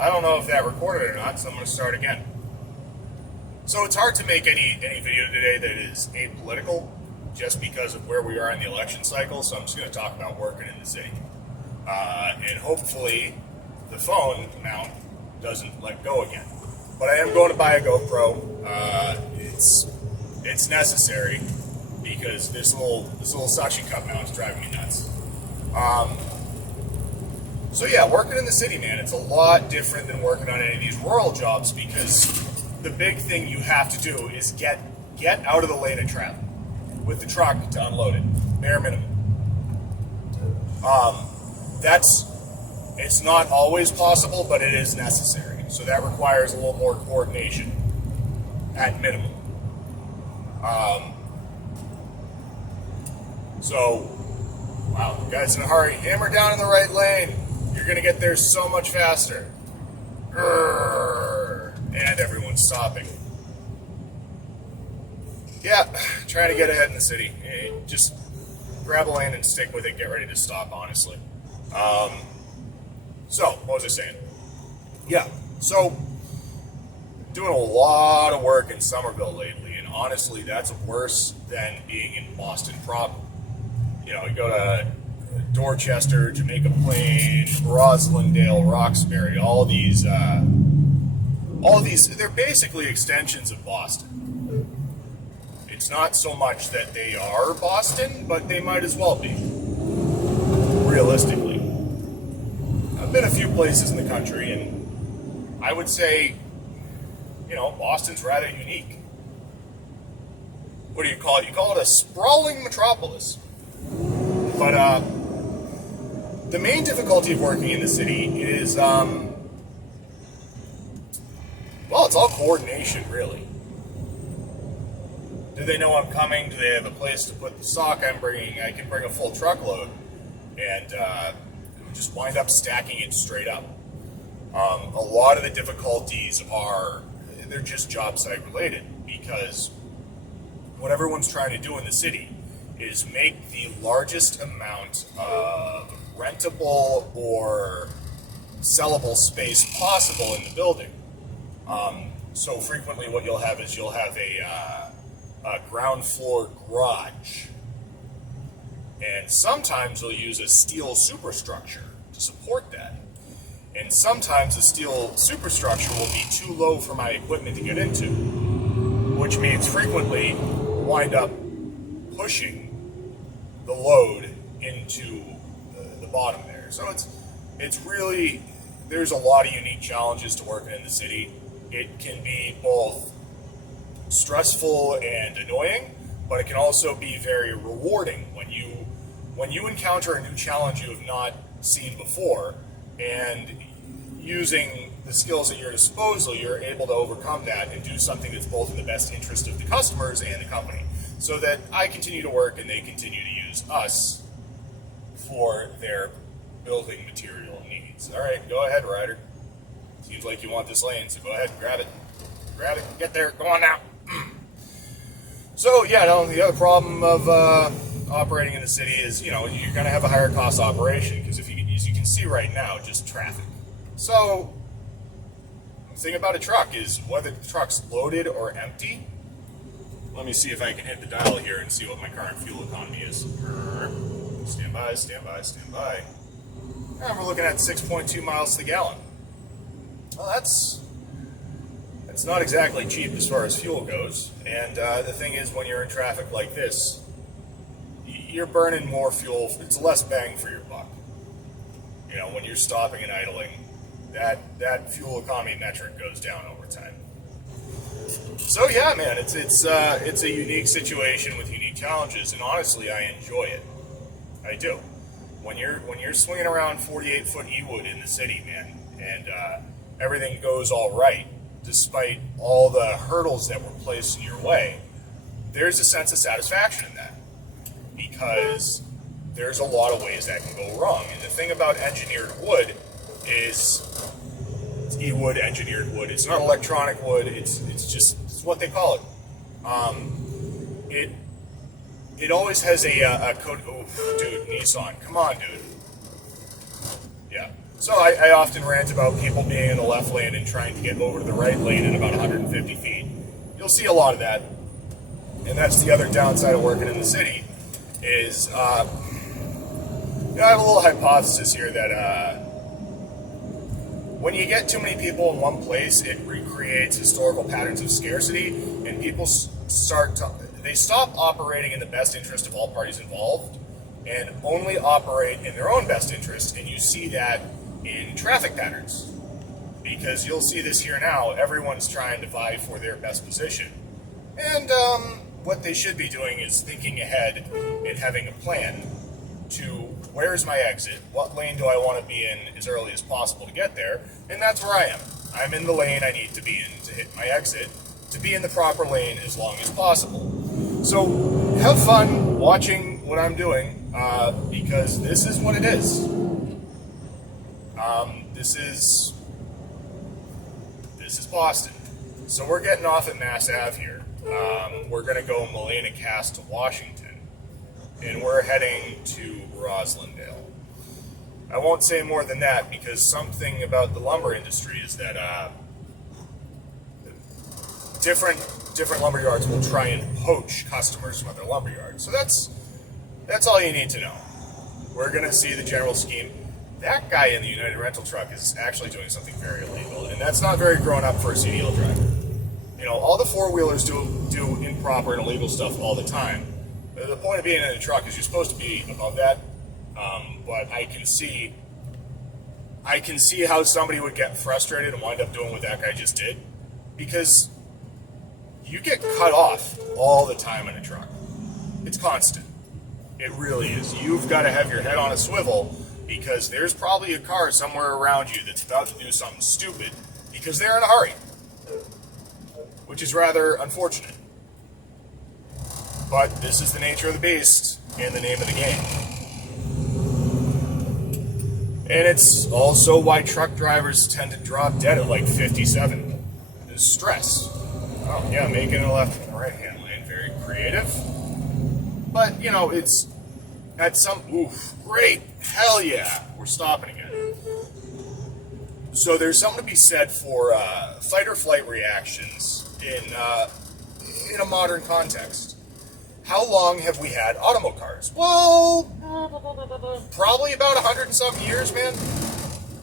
I don't know if that recorded or not, so I'm going to start again. So it's hard to make any video today that is apolitical just because of where we are in the election cycle, so I'm just going to talk about working in the city. And hopefully the phone mount doesn't let go again. But I am going to buy a GoPro. It's necessary because this little suction cup mount is driving me nuts. So yeah, working in the city, man, it's a lot different than working on any of these rural jobs because the big thing you have to do is get out of the lane of travel with the truck to unload it, bare minimum. It's not always possible, but it is necessary. So that requires a little more coordination at minimum. Wow, the guy's in a hurry. Hammer down in the right lane. You're going to get there so much faster. And everyone's stopping. Yeah, trying to get ahead in the city. Just grab a lane and stick with it. Get ready to stop, honestly. So, what was I saying? Yeah, so doing a lot of work in Somerville lately, and honestly, that's worse than being in Boston proper. You know, you go to Dorchester, Jamaica Plain, Roslindale, Roxbury, all these, they're basically extensions of Boston. It's not so much that they are Boston, but they might as well be, realistically. I've been a few places in the country, and I would say, you know, Boston's rather unique. What do you call it? You call it a sprawling metropolis. But the main difficulty of working in the city is, well, it's all coordination, really. Do they know I'm coming? Do they have a place to put the stock I'm bringing? I can bring a full truckload and just wind up stacking it straight up. A lot of the difficulties they're just job site related because what everyone's trying to do in the city is make the largest amount of rentable or sellable space possible in the building. So frequently what you'll have is a ground floor garage. And sometimes they'll use a steel superstructure to support that. And sometimes the steel superstructure will be too low for my equipment to get into, which means frequently wind up pushing the load into the bottom there. So it's really, there's a lot of unique challenges to working in the city. It can be both stressful and annoying, but it can also be very rewarding when you encounter a new challenge you have not seen before, and using the skills at your disposal, you're able to overcome that and do something that's both in the best interest of the customers and the company, so that I continue to work and they continue to use us for their building material needs. All right, go ahead, Ryder. Seems like you want this lane, so go ahead and grab it. Grab it, get there, go on now. So, yeah, no, the other problem of operating in the city is, you know, you're going to have a higher cost operation because as you can see right now, just traffic. So, the thing about a truck is whether the truck's loaded or empty. Let me see if I can hit the dial here and see what my current fuel economy is. Stand by, stand by, stand by. And we're looking at 6.2 miles to the gallon. Well, that's not exactly cheap as far as fuel goes. And the thing is, when you're in traffic like this, you're burning more fuel. It's less bang for your buck. You know, when you're stopping and idling, that fuel economy metric goes down over time. So yeah, man, it's a unique situation with unique challenges, and honestly, I enjoy it. I do. When you're swinging around 48-foot E-wood in the city, man, and everything goes all right, despite all the hurdles that were placed in your way, there's a sense of satisfaction in that, because there's a lot of ways that can go wrong. And the thing about engineered wood is it's E-wood, engineered wood. It's not electronic wood. It's what they call it. It always has a code. Oh, dude, Nissan, come on, dude. Yeah. So I often rant about people being in the left lane and trying to get over to the right lane at about 150 feet. You'll see a lot of that. And that's the other downside of working in the city, is, I have a little hypothesis here that when you get too many people in one place, it recreates historical patterns of scarcity, and people they stop operating in the best interest of all parties involved, and only operate in their own best interest, and you see that in traffic patterns. Because you'll see this here now, everyone's trying to vie for their best position. And what they should be doing is thinking ahead and having a plan to where's my exit, what lane do I want to be in as early as possible to get there, and that's where I am. I'm in the lane I need to be in to hit my exit, to be in the proper lane as long as possible. So have fun watching what I'm doing, because this is what it is. This is Boston. So we're getting off at Mass Ave here. We're going to go Molina Cast to Washington, and we're heading to Roslindale. I won't say more than that, because something about the lumber industry is that different lumber yards will try and poach customers from other lumber yards. So that's all you need to know. We're going to see the general scheme. That guy in the United Rental truck is actually doing something very illegal, and that's not very grown up for a CDL driver. All the four-wheelers do improper and illegal stuff all the time. The point of being in a truck is you're supposed to be above that, but I can see how somebody would get frustrated and wind up doing what that guy just did, because you get cut off all the time in a truck. It's constant. It really is. You've got to have your head on a swivel, because there's probably a car somewhere around you that's about to do something stupid because they're in a hurry, which is rather unfortunate. But this is the nature of the beast and the name of the game. And it's also why truck drivers tend to drop dead at like 57. There's stress. Oh yeah, making a left and right hand lane, very creative. But, it's at some, great, hell yeah, we're stopping again. So there's something to be said for fight or flight reactions in a modern context. How long have we had automo cars? Well, probably about 100 and some years, man.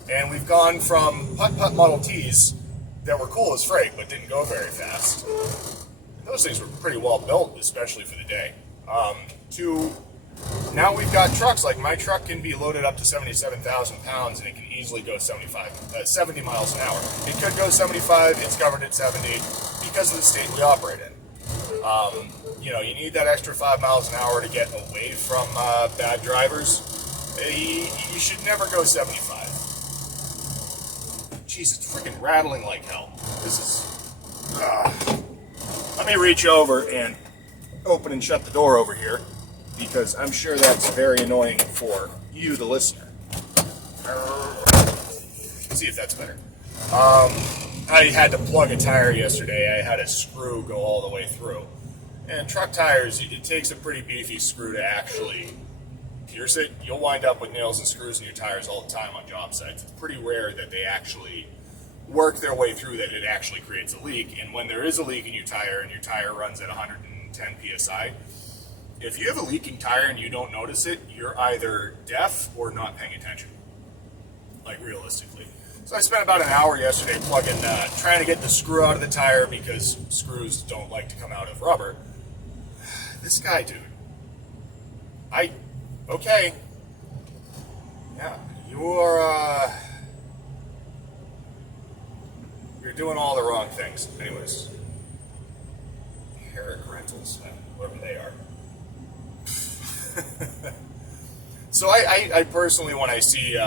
And we've gone from putt-putt Model Ts that were cool as freight but didn't go very fast. Those things were pretty well built, especially for the day. To now we've got trucks, like my truck can be loaded up to 77,000 pounds and it can easily go 70 miles an hour. It could go 75, it's covered at 70 because of the state we operate in. You need that extra 5 miles an hour to get away from bad drivers. You should never go 75. Jeez, it's freaking rattling like hell. This is... Let me reach over and open and shut the door over here, because I'm sure that's very annoying for you, the listener. Let's see if that's better. I had to plug a tire yesterday. I had a screw go all the way through. And truck tires, it takes a pretty beefy screw to actually pierce it. You'll wind up with nails and screws in your tires all the time on job sites. It's pretty rare that they actually work their way through that it actually creates a leak. And when there is a leak in your tire and your tire runs at 110 psi, if you have a leaking tire and you don't notice it, you're either deaf or not paying attention, like realistically. So I spent about an hour yesterday trying to get the screw out of the tire, because screws don't like to come out of rubber. This guy, dude. Okay. Yeah, you're doing all the wrong things. Anyways. Herrick Rentals, whatever they are. So I personally, when I see,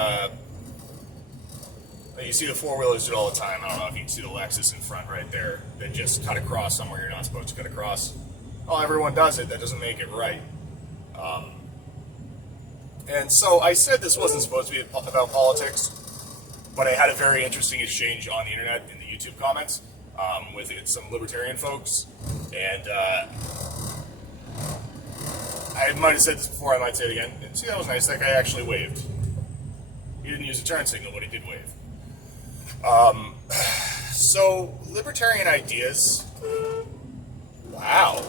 you see the four-wheelers do it all the time. I don't know if you can see the Lexus in front right there that just cut across somewhere you're not supposed to cut across. Oh, everyone does it. That doesn't make it right. And so I said this wasn't supposed to be about politics, but I had a very interesting exchange on the internet in the YouTube comments with some libertarian folks. And I might have said this before, I might say it again. See, that was nice. That guy actually waved. He didn't use a turn signal, but he did wave. So, libertarian ideas. Wow.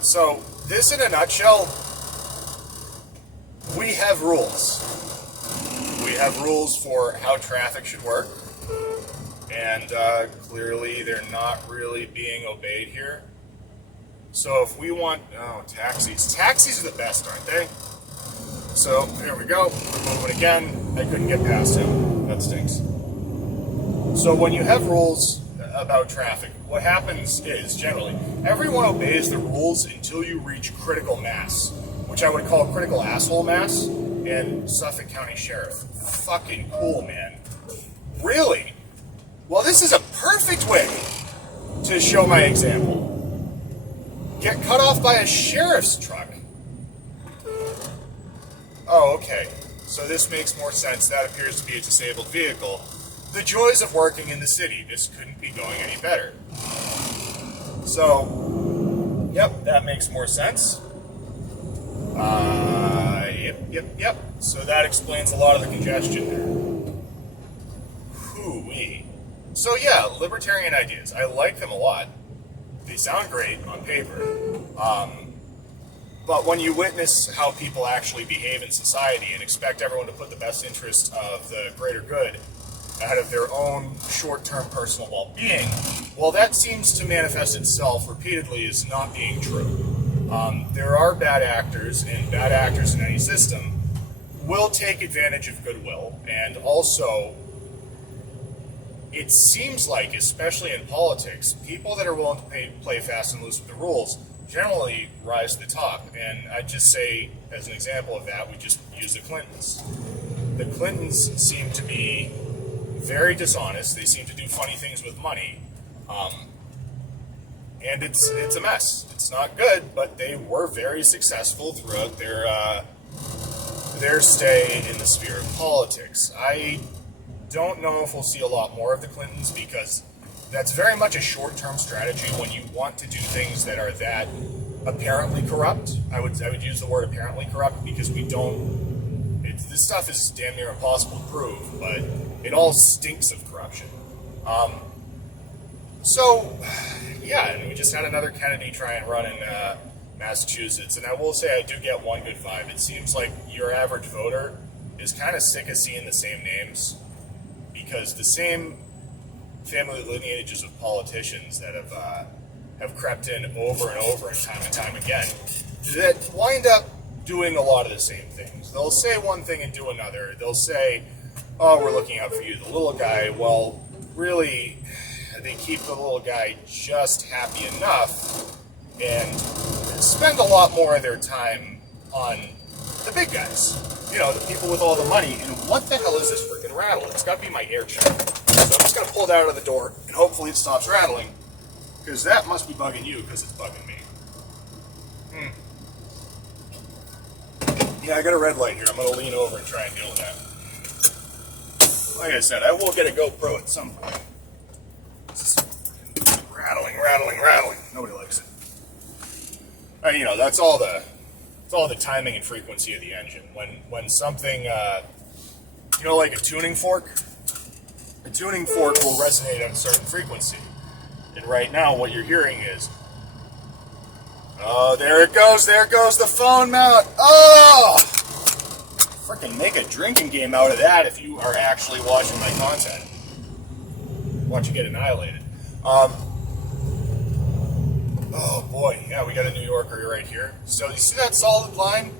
So, this in a nutshell, we have rules. We have rules for how traffic should work, and clearly they're not really being obeyed here. So if we want, taxis. Taxis are the best, aren't they? So, here we go. We're moving again. I couldn't get past him. That stinks. So when you have rules about traffic, what happens is, generally, everyone obeys the rules until you reach critical mass, which I would call critical asshole mass, and Suffolk County Sheriff. Fucking cool, man. Really? Well, this is a perfect way to show my example. Get cut off by a sheriff's truck. Oh, okay. So this makes more sense. That appears to be a disabled vehicle. The joys of working in the city. This couldn't be going any better. So, yep, that makes more sense. Yep. So that explains a lot of the congestion there. Hoo-wee. So yeah, libertarian ideas. I like them a lot. They sound great on paper. But when you witness how people actually behave in society and expect everyone to put the best interest of the greater good ahead of their own short-term personal well-being, well, that seems to manifest itself repeatedly as not being true. There are bad actors, and bad actors in any system will take advantage of goodwill, and also it seems like, especially in politics, people that are willing to play fast and loose with the rules generally rise to the top. And I'd just say, as an example of that, we just use the Clintons. The Clintons seem to be very dishonest. They seem to do funny things with money. And it's a mess. It's not good, but they were very successful throughout their stay in the sphere of politics. I don't know if we'll see a lot more of the Clintons, because that's very much a short-term strategy when you want to do things that are that apparently corrupt. I would use the word apparently corrupt, because this stuff is damn near impossible to prove, but it all stinks of corruption. So, yeah, and we just had another Kennedy try and run in Massachusetts, and I will say I do get one good vibe. It seems like your average voter is kind of sick of seeing the same names, because the same family lineages of politicians that have crept in over and over and time again, that wind up doing a lot of the same things. They'll say one thing and do another. They'll say, oh, we're looking out for you, the little guy. Well, really, they keep the little guy just happy enough and spend a lot more of their time on the big guys. You know, the people with all the money. And what the hell is this freaking rattle? It's got to be my air check. So I'm just going to pull that out of the door, and hopefully it stops rattling, because that must be bugging you, because it's bugging me. Yeah, I got a red light here. I'm going to lean over and try and deal with that. Like I said, I will get a GoPro at some point. It's just rattling. Nobody likes it. You know, that's all the timing and frequency of the engine. When something, like a tuning fork will resonate at a certain frequency. And right now, what you're hearing is, oh, there it goes. There goes the phone mount. Oh! Freaking make a drinking game out of that if you are actually watching my content. Watch you get annihilated. Oh boy, yeah, we got a New Yorker right here. So you see that solid line?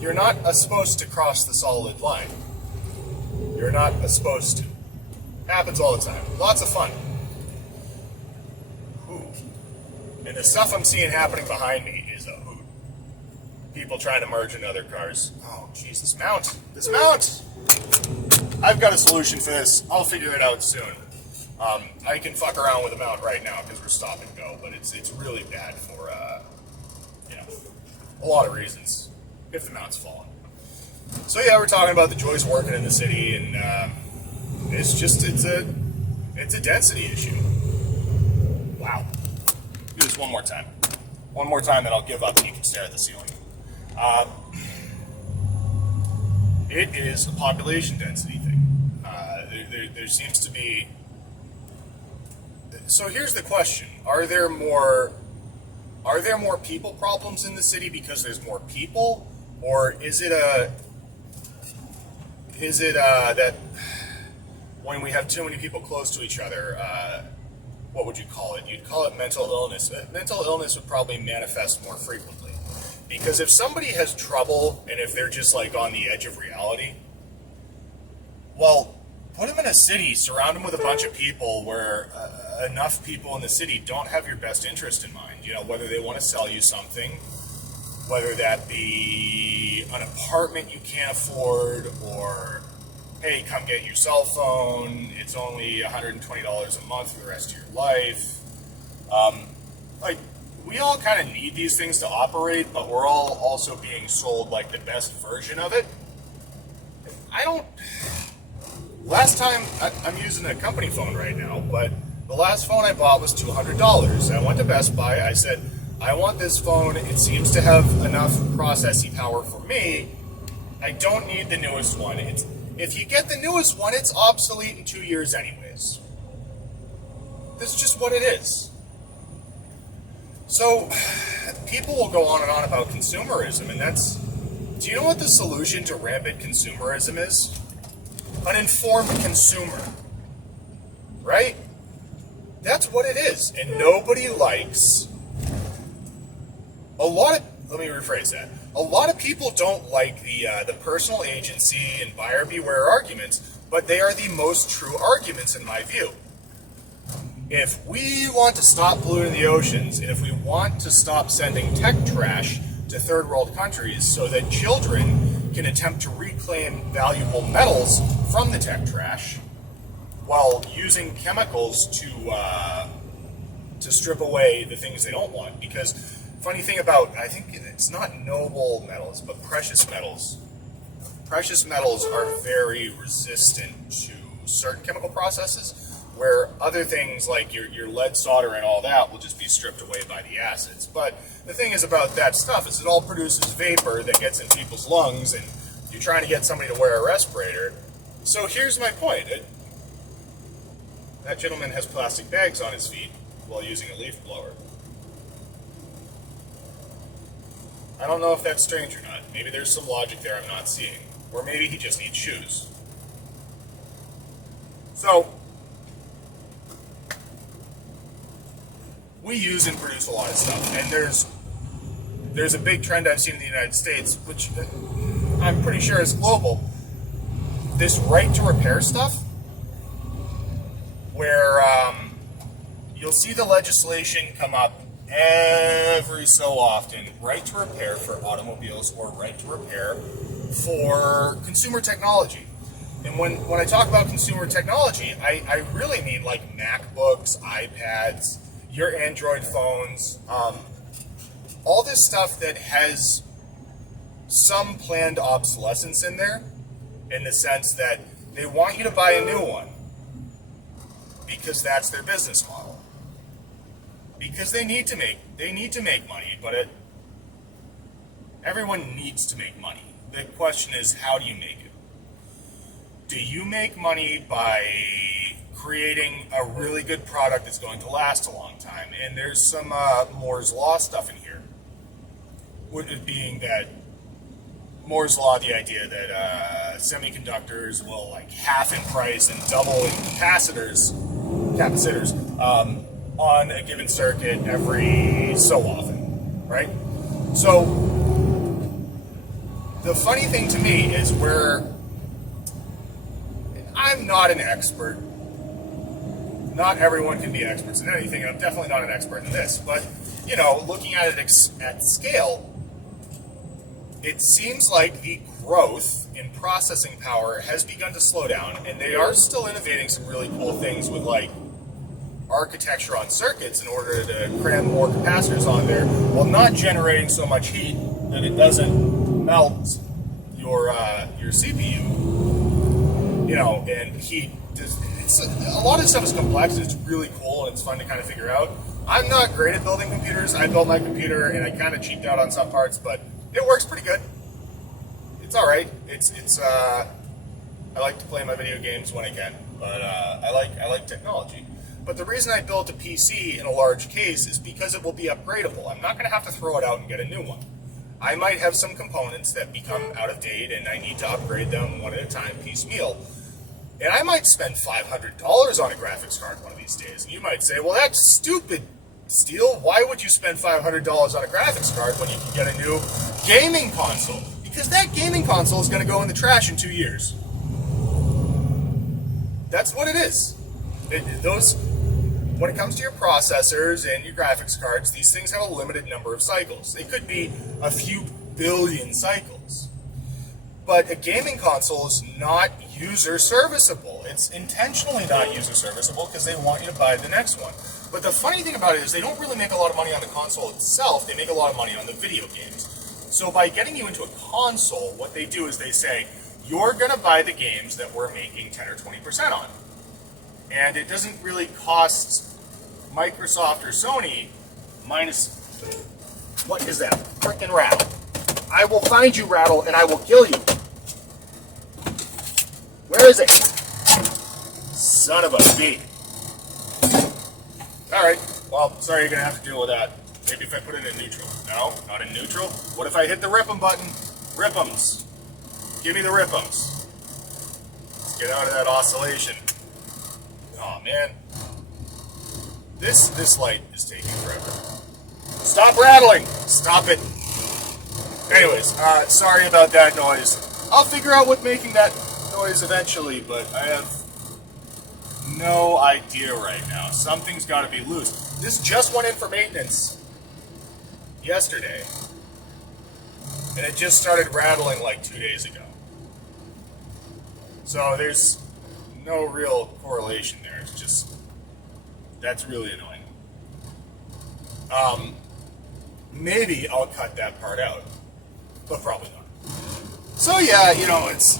You're not supposed to cross the solid line. You're not supposed to. Happens all the time. Lots of fun. Ooh. And the stuff I'm seeing happening behind me is a hoot. People trying to merge into other cars. Oh, jeez, this mount. I've got a solution for this. I'll figure it out soon. I can fuck around with the mount right now because we're stop and go, but it's really bad for, a lot of reasons if the mount's falling. So yeah, we're talking about the joys of working in the city, and it's a density issue. Wow. Do this one more time. One more time, then I'll give up and you can stare at the ceiling. It is a population density thing. There seems to be... So here's the question. Are there more people problems in the city because there's more people? Or is it that when we have too many people close to each other, what would you call it? You'd call it mental illness. Mental illness would probably manifest more frequently. Because if somebody has trouble, and if they're just like on the edge of reality, well, put them in a city, surround them with a bunch of people where enough people in the city don't have your best interest in mind. You know, whether they want to sell you something, whether that be an apartment you can't afford, or, hey, come get your cell phone, it's only $120 a month for the rest of your life. We all kind of need these things to operate, but we're all also being sold, like, the best version of it. Last time, I'm using a company phone right now, but the last phone I bought was $200. I went to Best Buy, I said, I want this phone, it seems to have enough processing power for me, I don't need the newest one. If you get the newest one, it's obsolete in 2 years anyways. This is just what it is. So, people will go on and on about consumerism, and do you know what the solution to rampant consumerism is? An informed consumer. Right? That's what it is. And nobody likes... let me rephrase that. A lot of people don't like the personal agency and buyer beware arguments, but they are the most true arguments in my view. If we want to stop polluting the oceans, and if we want to stop sending tech trash to third world countries so that children can attempt to reclaim valuable metals from the tech trash while using chemicals to strip away the things they don't want, because funny thing about, I think it's not noble metals, but precious metals. Precious metals are very resistant to certain chemical processes, where other things like your lead solder and all that will just be stripped away by the acids. But the thing is about that stuff is it all produces vapor that gets in people's lungs, and you're trying to get somebody to wear a respirator. So here's my point. That gentleman has plastic bags on his feet while using a leaf blower. I don't know if that's strange or not. Maybe there's some logic there I'm not seeing. Or maybe he just needs shoes. So, we use and produce a lot of stuff, and there's a big trend I've seen in the United States, which I'm pretty sure is global. This right to repair stuff, where you'll see the legislation come up every so often, right to repair for automobiles or right to repair for consumer technology. And when I talk about consumer technology, I really mean like MacBooks, iPads, your Android phones, all this stuff that has some planned obsolescence in there, in the sense that they want you to buy a new one because that's their business model. Because they need to make money, but everyone needs to make money. The question is, how do you make it? Do you make money by creating a really good product that's going to last a long time? And there's some Moore's Law stuff in here. With it being that Moore's Law, the idea that semiconductors will like half in price and double in capacitors on a given circuit every so often, right? So the funny thing to me is I'm not an expert. Not everyone can be experts in anything, and I'm definitely not an expert in this, but, you know, looking at it at scale, it seems like the growth in processing power has begun to slow down, and they are still innovating some really cool things with, like, architecture on circuits in order to cram more capacitors on there while not generating so much heat that it doesn't melt your CPU. You know, and heat a lot of stuff is complex, and it's really cool, and it's fun to kind of figure out. I'm not great at building computers. I built my computer, and I kind of cheaped out on some parts, but it works pretty good. It's all right. I like to play my video games when I can, but I like technology. But the reason I built a PC in a large case is because it will be upgradable. I'm not going to have to throw it out and get a new one. I might have some components that become out of date and I need to upgrade them one at a time, piecemeal. And I might spend $500 on a graphics card one of these days. And you might say, well, that's stupid, Steele. Why would you spend $500 on a graphics card when you can get a new gaming console? Because that gaming console is going to go in the trash in 2 years. That's what it is. When it comes to your processors and your graphics cards, these things have a limited number of cycles. They could be a few billion cycles. But a gaming console is not user serviceable. It's intentionally not user serviceable because they want you to buy the next one. But the funny thing about it is they don't really make a lot of money on the console itself. They make a lot of money on the video games. So by getting you into a console, what they do is they say, you're going to buy the games that we're making 10 or 20% on. And it doesn't really cost Microsoft or Sony minus... What is that? Frickin' rattle. I will find you, rattle, and I will kill you. Where is it? Son of a bee. Alright, well, sorry you're going to have to deal with that. Maybe if I put it in neutral. No, not in neutral. What if I hit the rip 'em button? Rip 'ems. Give me the rip 'ems. Let's get out of that oscillation. Oh man. This light is taking forever. Stop rattling! Stop it! Anyways, sorry about that noise. I'll figure out what's making that noise eventually, but I have no idea right now. Something's got to be loose. This just went in for maintenance yesterday, and it just started rattling like 2 days ago. So there's no real correlation there. It's just, that's really annoying. Maybe I'll cut that part out, but probably not. So yeah, you know, it's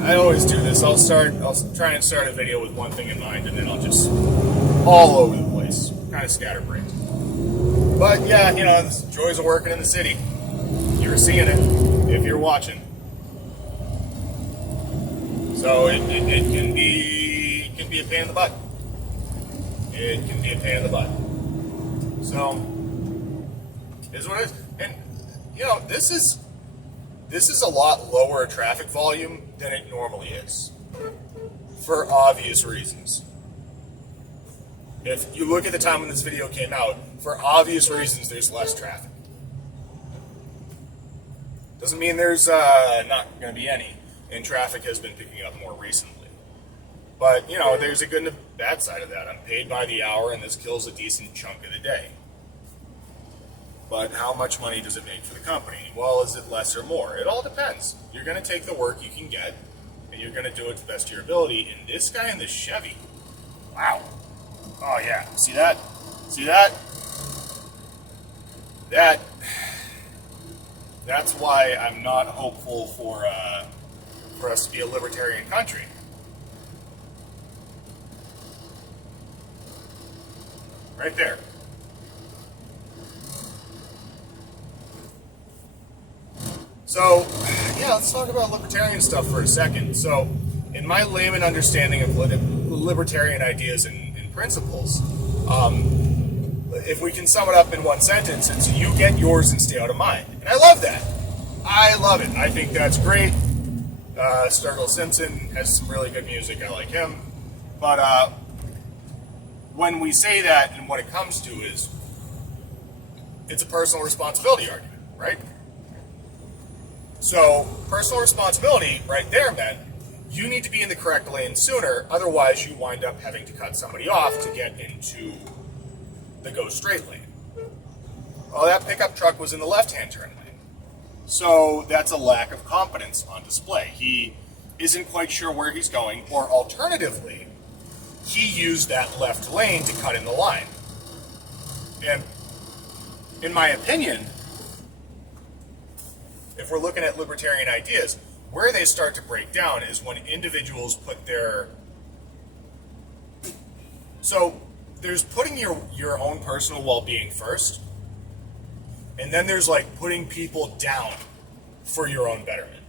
I always do this. I'll try and start a video with one thing in mind, and then I'll just all over the place, kind of scatterbrained. But yeah, you know, the joys of working in the city. You're seeing it if you're watching. So it can be a pain in the butt. It can be a pain in the butt. So is what it is. And you know, this is a lot lower traffic volume than it normally is, for obvious reasons. If you look at the time when this video came out, for obvious reasons, there's less traffic. Doesn't mean there's not going to be any, and traffic has been picking up more recently. But, you know, there's a good and a bad side of that. I'm paid by the hour, and this kills a decent chunk of the day. But how much money does it make for the company? Well, is it less or more? It all depends. You're going to take the work you can get, and you're going to do it to the best of your ability. And this guy in the Chevy, wow. Oh, yeah. See that? See that? That's why I'm not hopeful for us to be a libertarian country. Right there. So, yeah, let's talk about libertarian stuff for a second. So, in my layman understanding of libertarian ideas and principles, if we can sum it up in one sentence, it's you get yours and stay out of mine. And I love that. I love it. I think that's great. Sturgill Simpson has some really good music. I like him. But when we say that, and what it comes to is, it's a personal responsibility argument, right? So, personal responsibility right there meant you need to be in the correct lane sooner, otherwise you wind up having to cut somebody off to get into the go straight lane. Well, that pickup truck was in the left-hand turn lane. So that's a lack of competence on display. He isn't quite sure where he's going, or alternatively, he used that left lane to cut in the line. And in my opinion, if we're looking at libertarian ideas, where they start to break down is when individuals put their... So there's putting your own personal well-being first, and then there's like putting people down for your own betterment.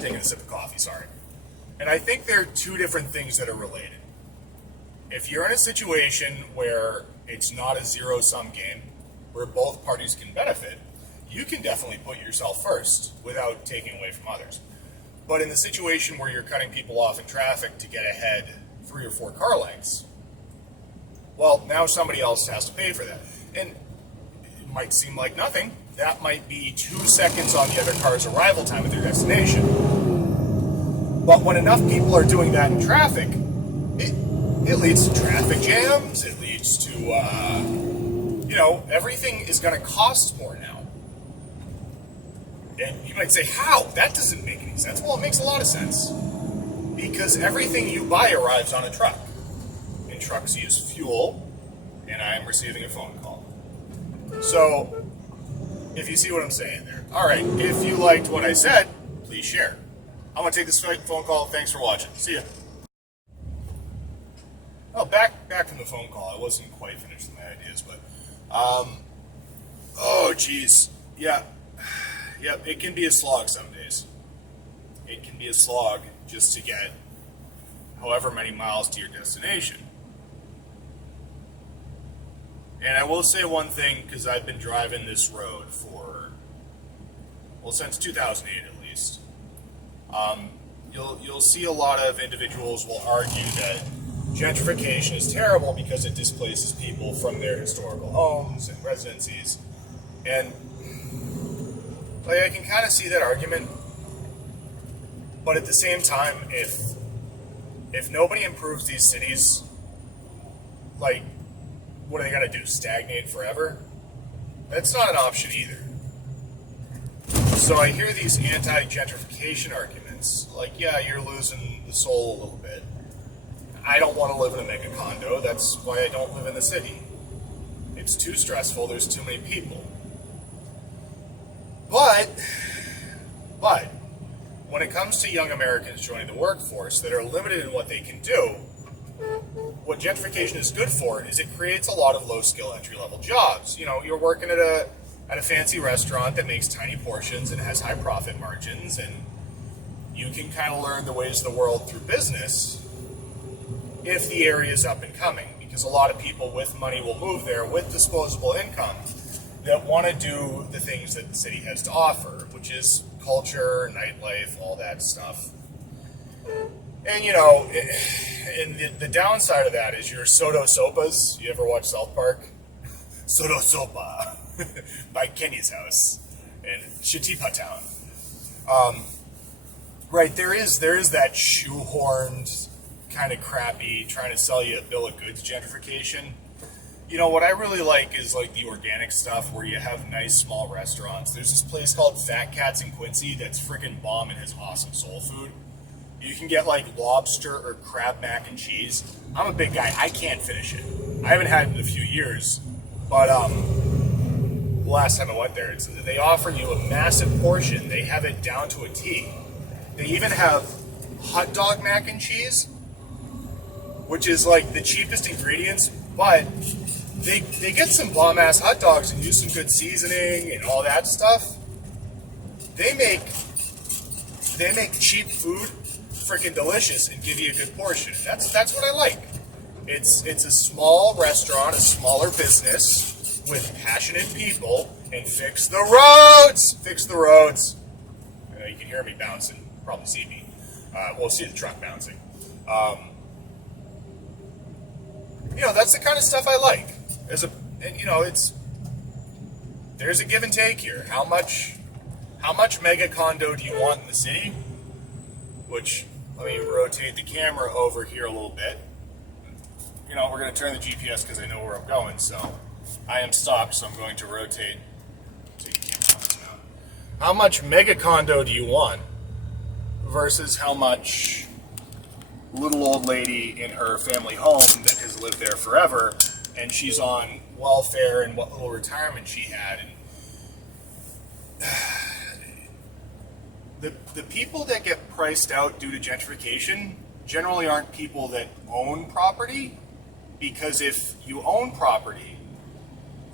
taking a sip of coffee, sorry. And I think there are two different things that are related. If you're in a situation where it's not a zero-sum game, where both parties can benefit, you can definitely put yourself first without taking away from others. But in the situation where you're cutting people off in traffic to get ahead 3 or 4 car lengths, well, now somebody else has to pay for that. And it might seem like nothing. That might be 2 seconds on the other car's arrival time at their destination. But when enough people are doing that in traffic, it leads to traffic jams, it leads to, everything is going to cost more now. And you might say, how? That doesn't make any sense. Well, it makes a lot of sense. Because everything you buy arrives on a truck. And trucks use fuel, and I'm receiving a phone call. So, if you see what I'm saying there. Alright, if you liked what I said, please share. I'm going to take this phone call. Thanks for watching. See ya. Oh, back from the phone call. I wasn't quite finished with my ideas, but... oh, geez. Yeah. Yep, it can be a slog some days. It can be a slog just to get however many miles to your destination. And I will say one thing, because I've been driving this road since 2008 at least. You'll see a lot of individuals will argue that gentrification is terrible because it displaces people from their historical homes and residencies. And I can kind of see that argument, but at the same time, if nobody improves these cities, what are they going to do, stagnate forever? That's not an option either. So I hear these anti-gentrification arguments, yeah, you're losing the soul a little bit. I don't want to live in a mega condo, that's why I don't live in the city. It's too stressful, there's too many people. But, when it comes to young Americans joining the workforce that are limited in what they can do, what gentrification is good for is it creates a lot of low-skill entry-level jobs. You're working at a fancy restaurant that makes tiny portions and has high profit margins, and you can kind of learn the ways of the world through business if the area is up and coming, because a lot of people with money will move there with disposable income that want to do the things that the city has to offer, which is culture, nightlife, all that stuff. And and the downside of that is your Soto Sopas. You ever watch South Park? Soto Sopa by Kenya's house in Shatipa Town. Right, there is that shoehorned, kind of crappy, trying to sell you a bill of goods gentrification. What I really like is the organic stuff where you have nice small restaurants. There's this place called Fat Cats in Quincy that's freaking bomb and has awesome soul food. You can get lobster or crab mac and cheese. I'm a big guy. I can't finish it. I haven't had it in a few years, but last time I went there, they offer you a massive portion. They have it down to a T. They even have hot dog mac and cheese, which is the cheapest ingredients, but they get some bomb ass hot dogs and use some good seasoning and all that stuff. They make cheap food freaking delicious and give you a good portion. That's what I like. It's a small restaurant, a smaller business with passionate people, and fix the roads. Fix the roads. You can hear me bouncing. Probably see me. We'll see the truck bouncing. That's the kind of stuff I like. There's a give and take here. How much mega condo do you want in the city? Which, let me rotate the camera over here a little bit. We're going to turn the GPS because I know where I'm going, so I am stopped, so I'm going to rotate. How much mega condo do you want versus how much little old lady in her family home that has lived there forever, and she's on welfare and what little retirement she had. And the people that get priced out due to gentrification generally aren't people that own property, because if you own property,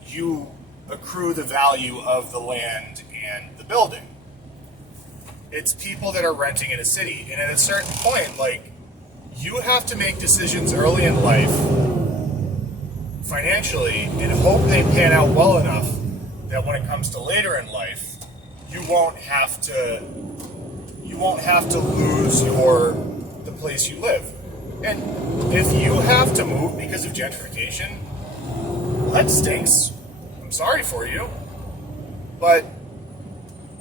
you accrue the value of the land and the building. It's people that are renting in a city. And at a certain point, like, you have to make decisions early in life, financially, and hope they pan out well enough that when it comes to later in life, you won't have to lose the place you live. And if you have to move because of gentrification, well, that stinks. I'm sorry for you. But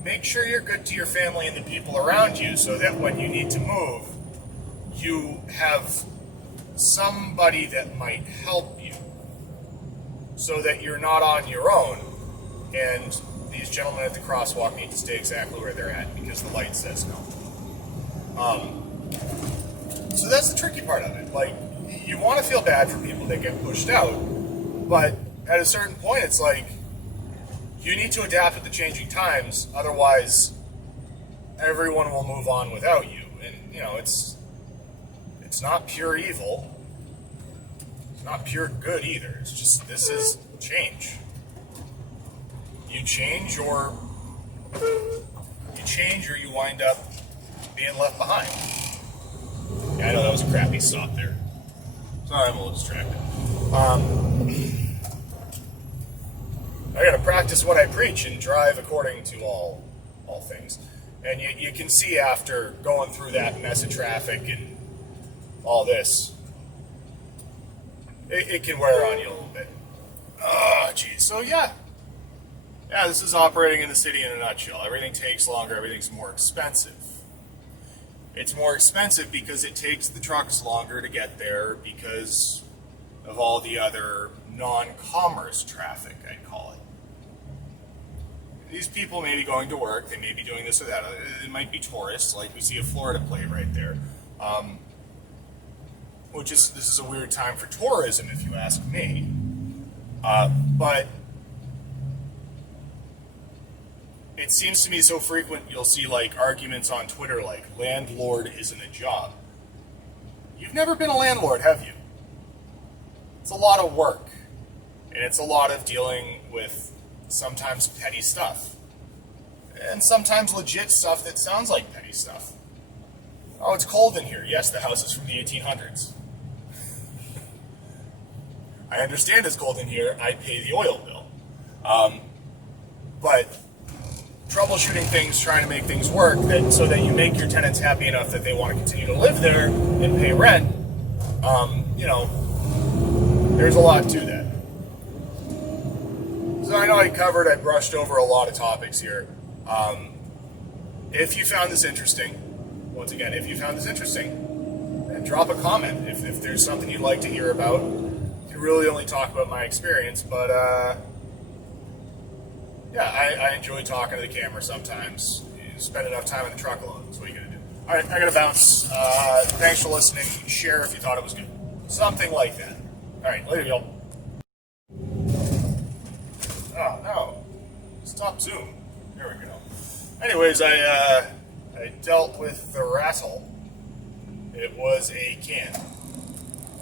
make sure you're good to your family and the people around you so that when you need to move, you have somebody that might help you so that you're not on your own. And these gentlemen at the crosswalk need to stay exactly where they're at because the light says no. So that's the tricky part of it. Like, you want to feel bad for people that get pushed out, but at a certain point, it's like, you need to adapt with the changing times, otherwise everyone will move on without you. And, you know, it's not pure evil. It's not pure good either. It's just, this is change. You change or you wind up being left behind. Yeah, I know that was a crappy stop there. Sorry, I'm a little distracted. I gotta practice what I preach and drive according to all things. And you can see after going through that mess of traffic and all this, it can wear on you a little bit. Oh, geez. So yeah, this is operating in the city in a nutshell. Everything takes longer. Everything's more expensive. It's more expensive because it takes the trucks longer to get there because of all the other non-commerce traffic, I'd call it. These people may be going to work. They may be doing this or that. It might be tourists, like we see a Florida plate right there. This is a weird time for tourism, if you ask me. But it seems to me so frequent you'll see like arguments on Twitter like, landlord isn't a job. You've never been a landlord, have you? It's a lot of work. And it's a lot of dealing with sometimes petty stuff. And sometimes legit stuff that sounds like petty stuff. Oh, it's cold in here. Yes, the house is from the 1800s. I understand it's cold in here. I pay the oil bill. But troubleshooting things, trying to make things work so that you make your tenants happy enough that they want to continue to live there and pay rent, there's a lot to that. So I know I brushed over a lot of topics here. If you found this interesting, once again, then drop a comment. If there's something you'd like to hear about, you can really only talk about my experience, but I enjoy talking to the camera sometimes. You spend enough time in the truck alone. That's what you gotta do. All right, I gotta bounce. Thanks for listening. Share if you thought it was good. Something like that. All right, later, y'all. Oh no! Stop Zoom. There we go. Anyways, I dealt with the rattle. It was a can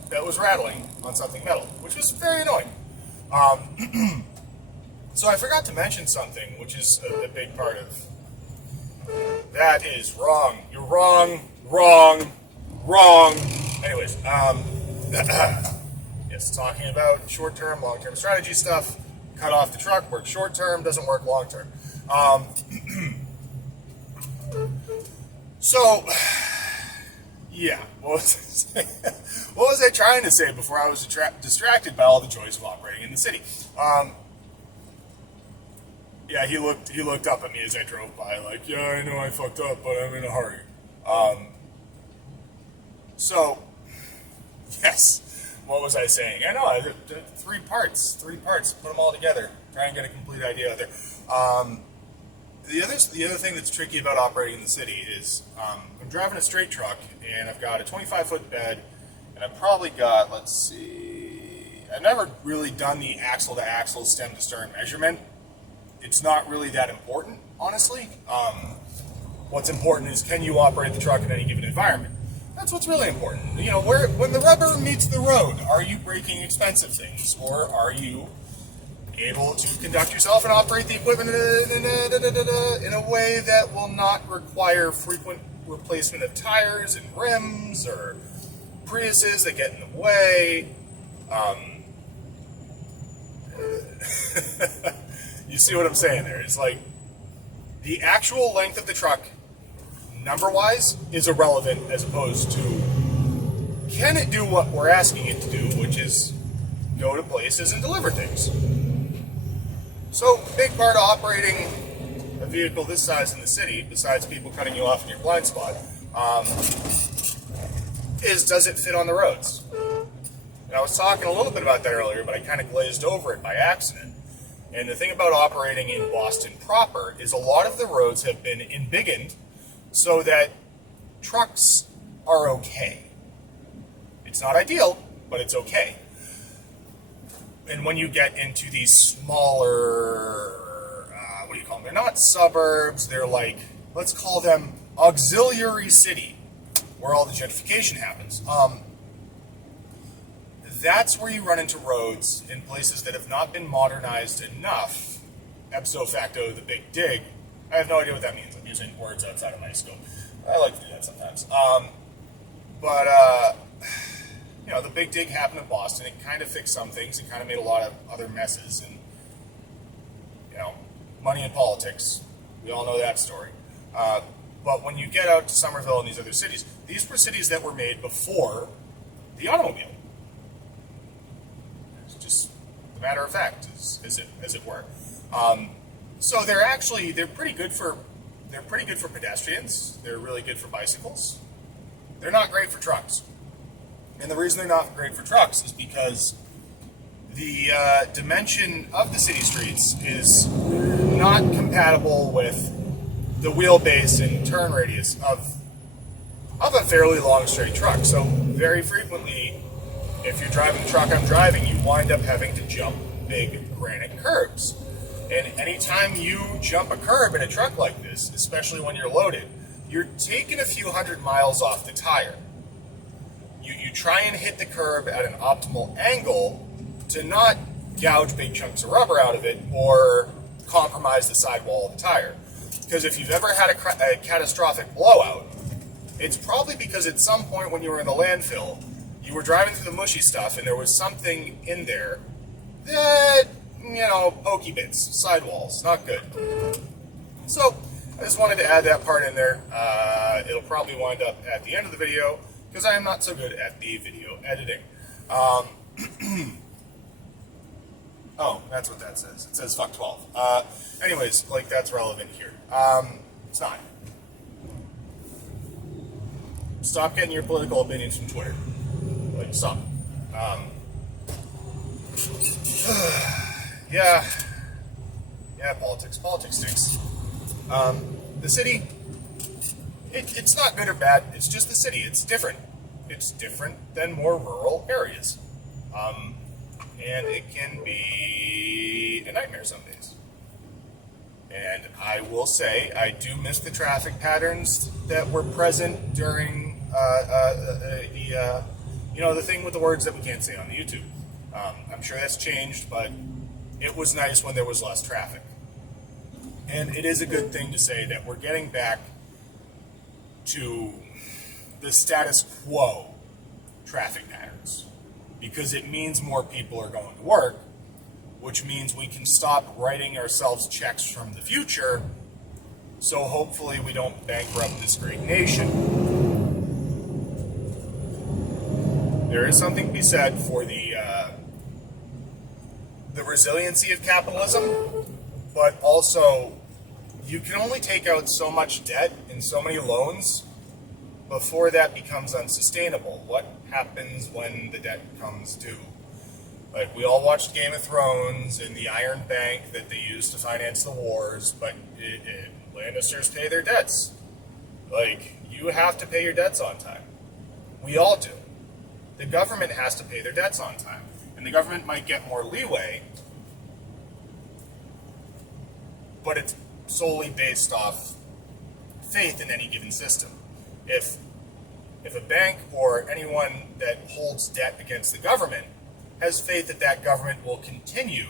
that was rattling on something metal, which was very annoying. So I forgot to mention something, which is a big part of that is wrong. You're wrong. Anyways, yes, talking about short-term, long-term strategy stuff. Cut off the truck, works short-term, doesn't work long-term. So, yeah, what was I trying to say before I was distracted by all the joys of operating in the city? Yeah, he looked up at me as I drove by, like, yeah, I know I fucked up, but I'm in a hurry. So, yes, what was I saying? I know, three parts, put them all together, try and get a complete idea out there. The other thing that's tricky about operating in the city is I'm driving a straight truck, and I've got a 25-foot bed, and I've probably got, let's see, I've never really done the axle-to-axle, stem-to-stern measurement. It's not really that important, honestly. What's important is, can you operate the truck in any given environment? That's what's really important. You know, when the rubber meets the road, are you breaking expensive things, or are you able to conduct yourself and operate the equipment in a way that will not require frequent replacement of tires and rims or Priuses that get in the way. You see what I'm saying there? It's like the actual length of the truck, number-wise, is irrelevant as opposed to can it do what we're asking it to do, which is go to places and deliver things. So, big part of operating a vehicle this size in the city, besides people cutting you off in your blind spot, is does it fit on the roads? And I was talking a little bit about that earlier, but I kind of glazed over it by accident. And the thing about operating in Boston proper is a lot of the roads have been embiggened so that trucks are okay. It's not ideal, but it's okay. And when you get into these smaller, what do you call them? They're not suburbs, they're like, let's call them auxiliary city, where all the gentrification happens. That's where you run into roads in places that have not been modernized enough. Ipso facto, the big dig. I have no idea what that means. I'm using words outside of my scope. I like to do that sometimes. The big dig happened in Boston. It kind of fixed some things. It kind of made a lot of other messes. And, money and politics. We all know that story. But when you get out to Somerville and these other cities, these were cities that were made before the automobile. It's just a matter of fact, as it were. So they're pretty good for pedestrians. They're really good for bicycles. They're not great for trucks. And the reason they're not great for trucks is because the dimension of the city streets is not compatible with the wheelbase and turn radius of a fairly long straight truck. So very frequently, if you're driving the truck I'm driving, you wind up having to jump big granite curbs. And anytime you jump a curb in a truck like this, especially when you're loaded, you're taking a few hundred miles off the tire. You try and hit the curb at an optimal angle to not gouge big chunks of rubber out of it or compromise the sidewall of the tire. Because if you've ever had a catastrophic blowout, it's probably because at some point when you were in the landfill, you were driving through the mushy stuff and there was something in there that, pokey bits, sidewalls, not good. So, I just wanted to add that part in there. It'll probably wind up at the end of the video, because I am not so good at the video editing. Oh, that's what that says. It says fuck 12. Anyways, that's relevant here. It's not. Stop getting your political opinions from Twitter. Stop. Yeah, politics. Politics stinks. The city, it's not good or bad. It's just the city. It's different. It's different than more rural areas. And it can be a nightmare some days. And I will say, I do miss the traffic patterns that were present during the thing with the words that we can't say on the YouTube. I'm sure that's changed, but it was nice when there was less traffic. And it is a good thing to say that we're getting back to the status quo traffic patterns, because it means more people are going to work, which means we can stop writing ourselves checks from the future, so hopefully we don't bankrupt this great nation. There is something to be said for the resiliency of capitalism, but also you can only take out so much debt and so many loans before that becomes unsustainable. What happens when the debt comes due? We all watched Game of Thrones and the Iron Bank that they used to finance the wars, but Lannisters pay their debts. You have to pay your debts on time. We all do. The government has to pay their debts on time. And the government might get more leeway, but it's solely based off faith in any given system. If a bank or anyone that holds debt against the government has faith that that government will continue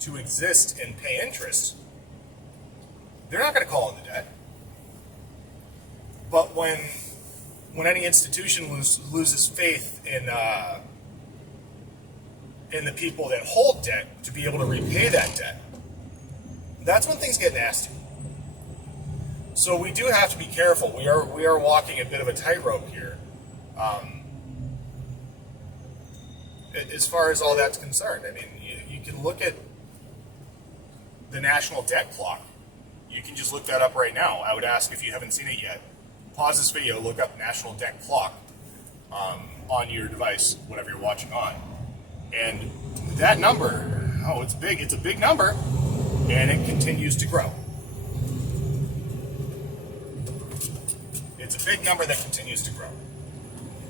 to exist and pay interest, they're not going to call in the debt. But when any institution loses faith in the people that hold debt to be able to repay that debt, that's when things get nasty. So we do have to be careful. We are walking a bit of a tightrope here, as far as all that's concerned. I mean, you can look at the national debt clock. You can just look that up right now. I would ask, if you haven't seen it yet, pause this video, look up national debt clock on your device, whatever you're watching on. And that number, it's big. It's a big number, and it continues to grow. It's a big number that continues to grow.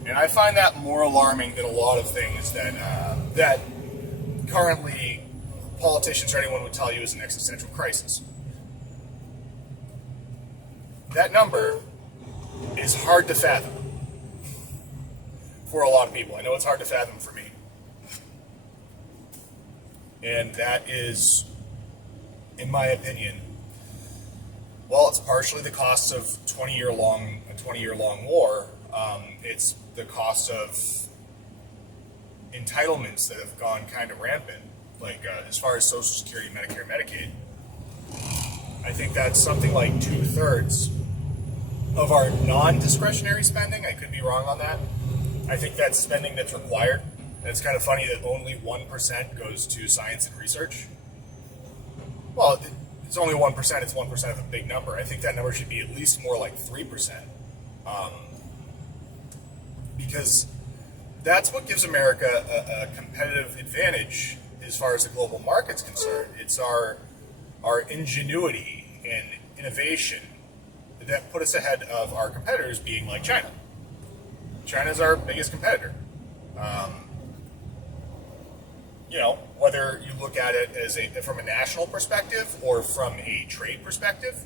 And I find that more alarming than a lot of things that currently politicians or anyone would tell you is an existential crisis. That number is hard to fathom for a lot of people. I know it's hard to fathom for me. And that is, in my opinion, well, it's partially the cost of a 20-year long war. It's the cost of entitlements that have gone kind of rampant, like as far as Social Security, Medicare, Medicaid. I think that's something like 2/3 of our non-discretionary spending. I could be wrong on that. I think that's spending that's required. And it's kind of funny that only 1% goes to science and research. Well, it's only 1%. It's 1% of a big number. I think that number should be at least more like 3%. Because that's what gives America a competitive advantage as far as the global market's concerned. It's our ingenuity and innovation that put us ahead of our competitors, being like China. China's our biggest competitor. Whether you look at it from a national perspective or from a trade perspective,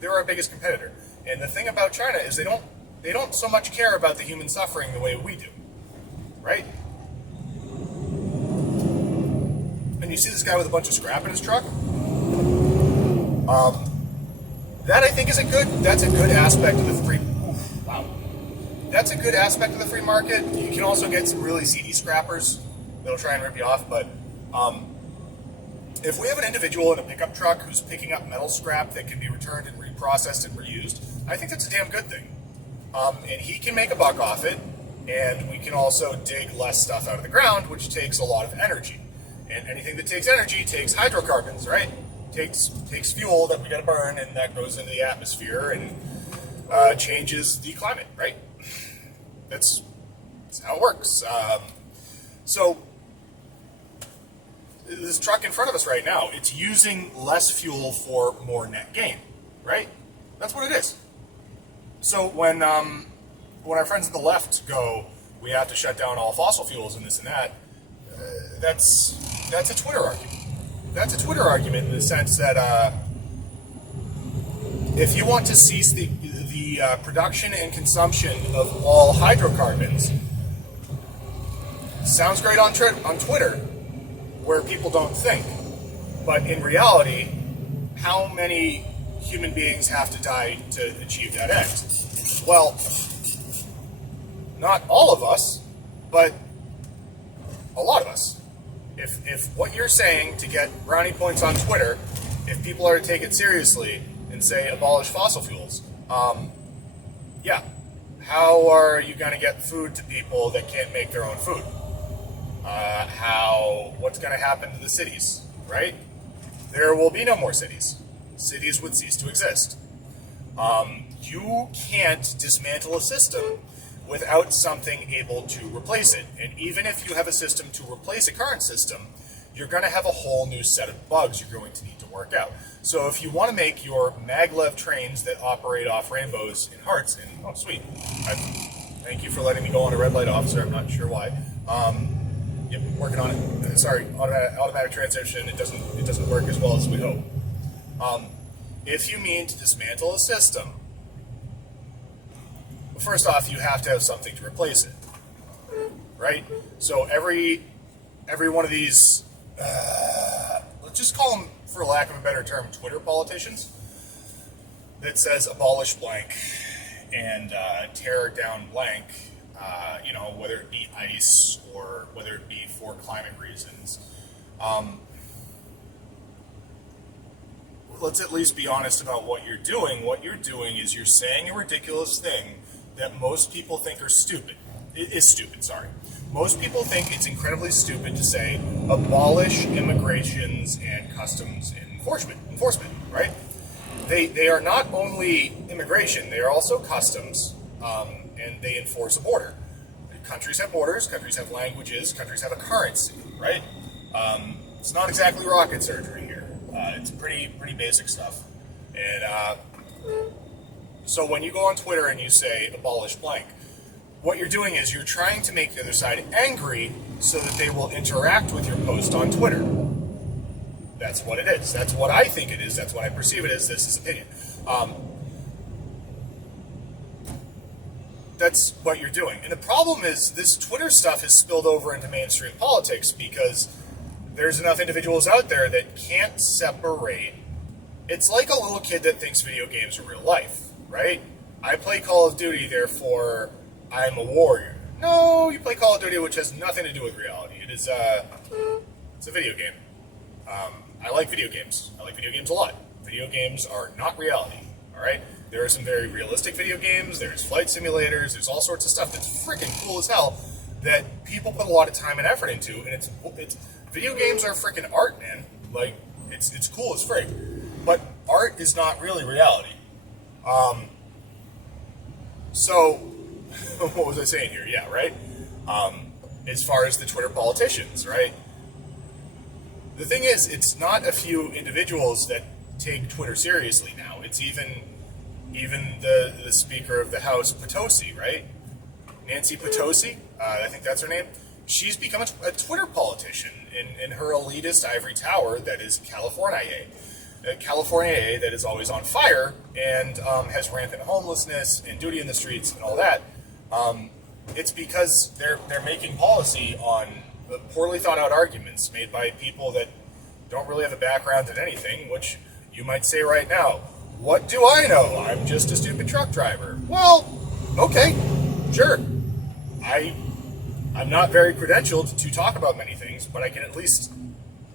they're our biggest competitor. And the thing about China is they don't so much care about the human suffering the way we do, right? And you see this guy with a bunch of scrap in his truck. That I think is that's a good aspect of the free. Wow, that's a good aspect of the free market. You can also get some really seedy scrappers that'll try and rip you off, but if we have an individual in a pickup truck who's picking up metal scrap that can be returned and reprocessed and reused, I think that's a damn good thing. And he can make a buck off it, and we can also dig less stuff out of the ground, which takes a lot of energy. And anything that takes energy takes hydrocarbons, right? Takes fuel that we got to burn, and that goes into the atmosphere and changes the climate, right? That's how it works. So this truck in front of us right now, it's using less fuel for more net gain, right? That's what it is. So when our friends on the left go, we have to shut down all fossil fuels and this and that, that's a Twitter argument. That's a Twitter argument in the sense that if you want to cease the production and consumption of all hydrocarbons, sounds great on Twitter, where people don't think. But in reality, how many human beings have to die to achieve that end? Well, not all of us, but a lot of us. If what you're saying to get brownie points on Twitter, if people are to take it seriously and say abolish fossil fuels, how are you going to get food to people that can't make their own food? What's going to happen to the cities, right? There will be no more cities. Cities would cease to exist. You can't dismantle a system without something able to replace it. And even if you have a system to replace a current system, you're going to have a whole new set of bugs you're going to need to work out. So if you want to make your maglev trains that operate off rainbows and hearts, and oh sweet, thank you for letting me go on a red light, officer. I'm not sure why. Yep, working on it. Sorry, automatic transmission. It doesn't work as well as we hope. If you mean to dismantle a system, first off, you have to have something to replace it, right? So every one of these, let's just call them, for lack of a better term, Twitter politicians, that says abolish blank and tear down blank, whether it be ICE or whether it be for climate reasons. Let's at least be honest about what you're doing. What you're doing is you're saying a ridiculous thing that most people think are stupid. It is stupid, sorry. Most people think it's incredibly stupid to say abolish immigrations and customs enforcement, right? They are not only immigration, they are also customs, and they enforce a border. Countries have borders, countries have languages, countries have a currency, right? It's not exactly rocket surgery here. It's pretty basic stuff. And so when you go on Twitter and you say abolish blank, what you're doing is you're trying to make the other side angry so that they will interact with your post on Twitter. That's what it is. That's what I think it is. That's what I perceive it as. This is opinion. That's what you're doing. And the problem is this Twitter stuff has spilled over into mainstream politics because there's enough individuals out there that can't separate. It's like a little kid that thinks video games are real life, right? I play Call of Duty, therefore I'm a warrior. No, you play Call of Duty, which has nothing to do with reality. It's a video game. I like video games. I like video games a lot. Video games are not reality, all right? There are some very realistic video games. There's flight simulators. There's all sorts of stuff that's freaking cool as hell that people put a lot of time and effort into. And it's video games are freaking art, man. Like, it's cool as frick. But art is not really reality. So, what was I saying here? Yeah, right? As far as the Twitter politicians, right? The thing is, it's not a few individuals that take Twitter seriously now. It's even the Speaker of the House, Potosi, right? Nancy Potosi, I think that's her name. She's become a Twitter politician in her elitist ivory tower that is California. California that is always on fire and has rampant homelessness and duty in the streets and all that. It's because they're making policy on poorly thought out arguments made by people that don't really have a background in anything, which you might say right now, what do I know? I'm just a stupid truck driver. Well, okay, sure. I'm not very credentialed to talk about many things, but I can at least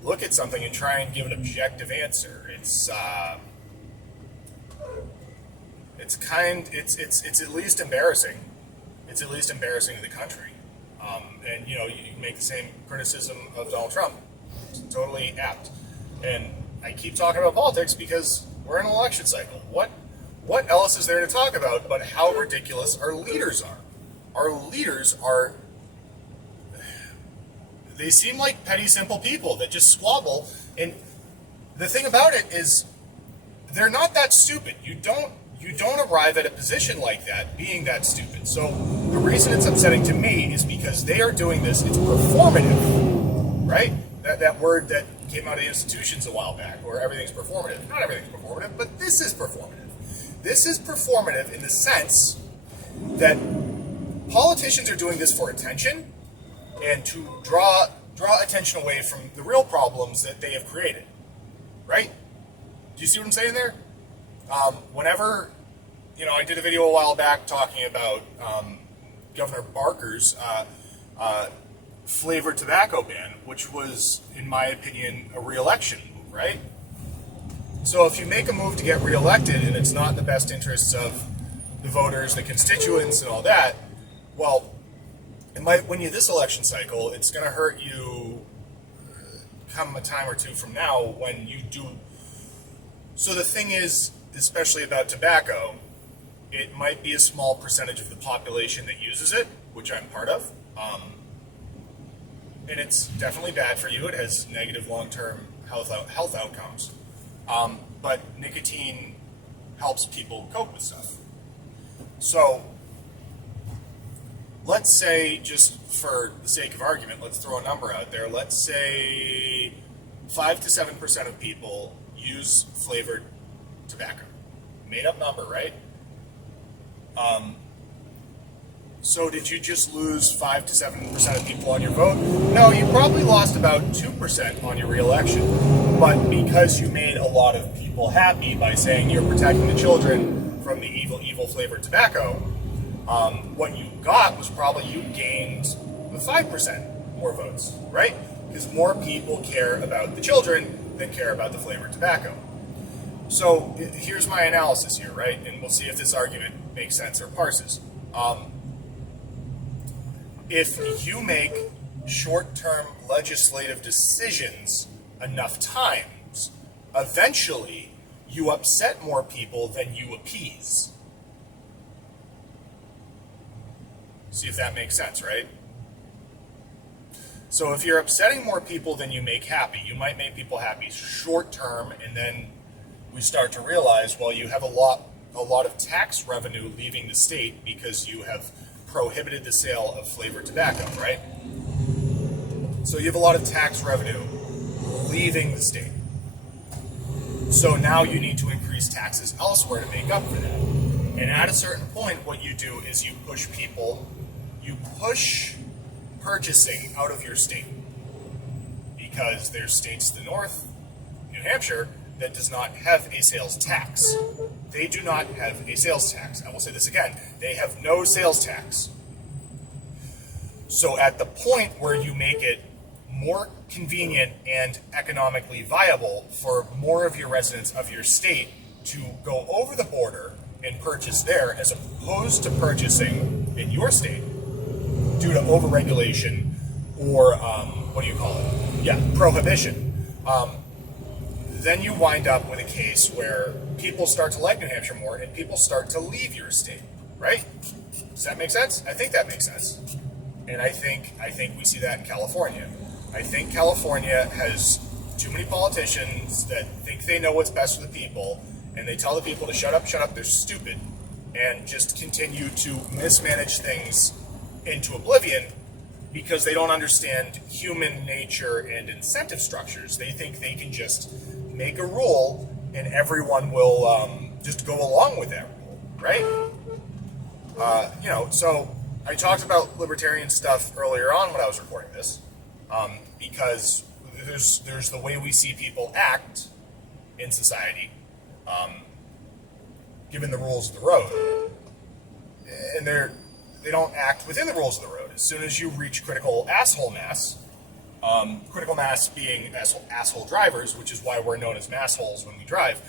look at something and try and give an objective answer. It's at least embarrassing. It's at least embarrassing to the country. And you can make the same criticism of Donald Trump. It's totally apt. And I keep talking about politics because we're in an election cycle. What else is there to talk about but how ridiculous our leaders are? Our leaders are, they seem like petty, simple people that just squabble. And the thing about it is, they're not that stupid. You don't arrive at a position like that being that stupid. So the reason it's upsetting to me is because they are doing this. It's performative, right? That word that came out of the institutions a while back, where everything's performative. Not everything's performative, but this is performative. This is performative in the sense that politicians are doing this for attention and to draw attention away from the real problems that they have created, right? Do you see what I'm saying there? Whenever, I did a video a while back talking about Governor Barker's flavored tobacco ban, which was, in my opinion, a re-election move, right? So if you make a move to get re-elected and it's not in the best interests of the voters, the constituents, and all that, well, it might win you this election cycle. It's going to hurt you come a time or two from now when you do. So the thing is, especially about tobacco, it might be a small percentage of the population that uses it, which I'm part of. And it's definitely bad for you. It has negative long-term health outcomes. But nicotine helps people cope with stuff. So let's say, just for the sake of argument, let's throw a number out there. Let's say 5 to 7% of people use flavored tobacco. Made up number, right? So did you just lose 5 to 7% of people on your vote? No, you probably lost about 2% on your re-election. But because you made a lot of people happy by saying you're protecting the children from the evil flavored tobacco, what you got was probably you gained the 5% more votes, right? Because more people care about the children than care about the flavored tobacco. So here's my analysis here, right? And we'll see if this argument makes sense or parses. If you make short-term legislative decisions enough times, eventually you upset more people than you appease. See if that makes sense, right? So if you're upsetting more people than you make happy, you might make people happy short-term, and then we start to realize, well, you have a lot of tax revenue leaving the state because you have prohibited the sale of flavored tobacco, right? So you have a lot of tax revenue leaving the state. So now you need to increase taxes elsewhere to make up for that. And at a certain point, what you do is you push purchasing out of your state. Because there's states to the north, New Hampshire, that does not have a sales tax. They do not have a sales tax. I will say this again. They have no sales tax. So at the point where you make it more convenient and economically viable for more of your residents of your state to go over the border and purchase there as opposed to purchasing in your state due to overregulation or, prohibition, then you wind up with a case where people start to like New Hampshire more and people start to leave your state, right? Does that make sense? I think that makes sense. And I think we see that in California. I think California has too many politicians that think they know what's best for the people, and they tell the people to shut up, they're stupid, and just continue to mismanage things into oblivion because they don't understand human nature and incentive structures. They think they can just make a rule and everyone will just go along with that rule, right? So I talked about libertarian stuff earlier on when I was recording this, because there's the way we see people act in society, given the rules of the road, and they don't act within the rules of the road. As soon as you reach critical asshole mass, critical mass being asshole drivers, which is why we're known as massholes when we drive,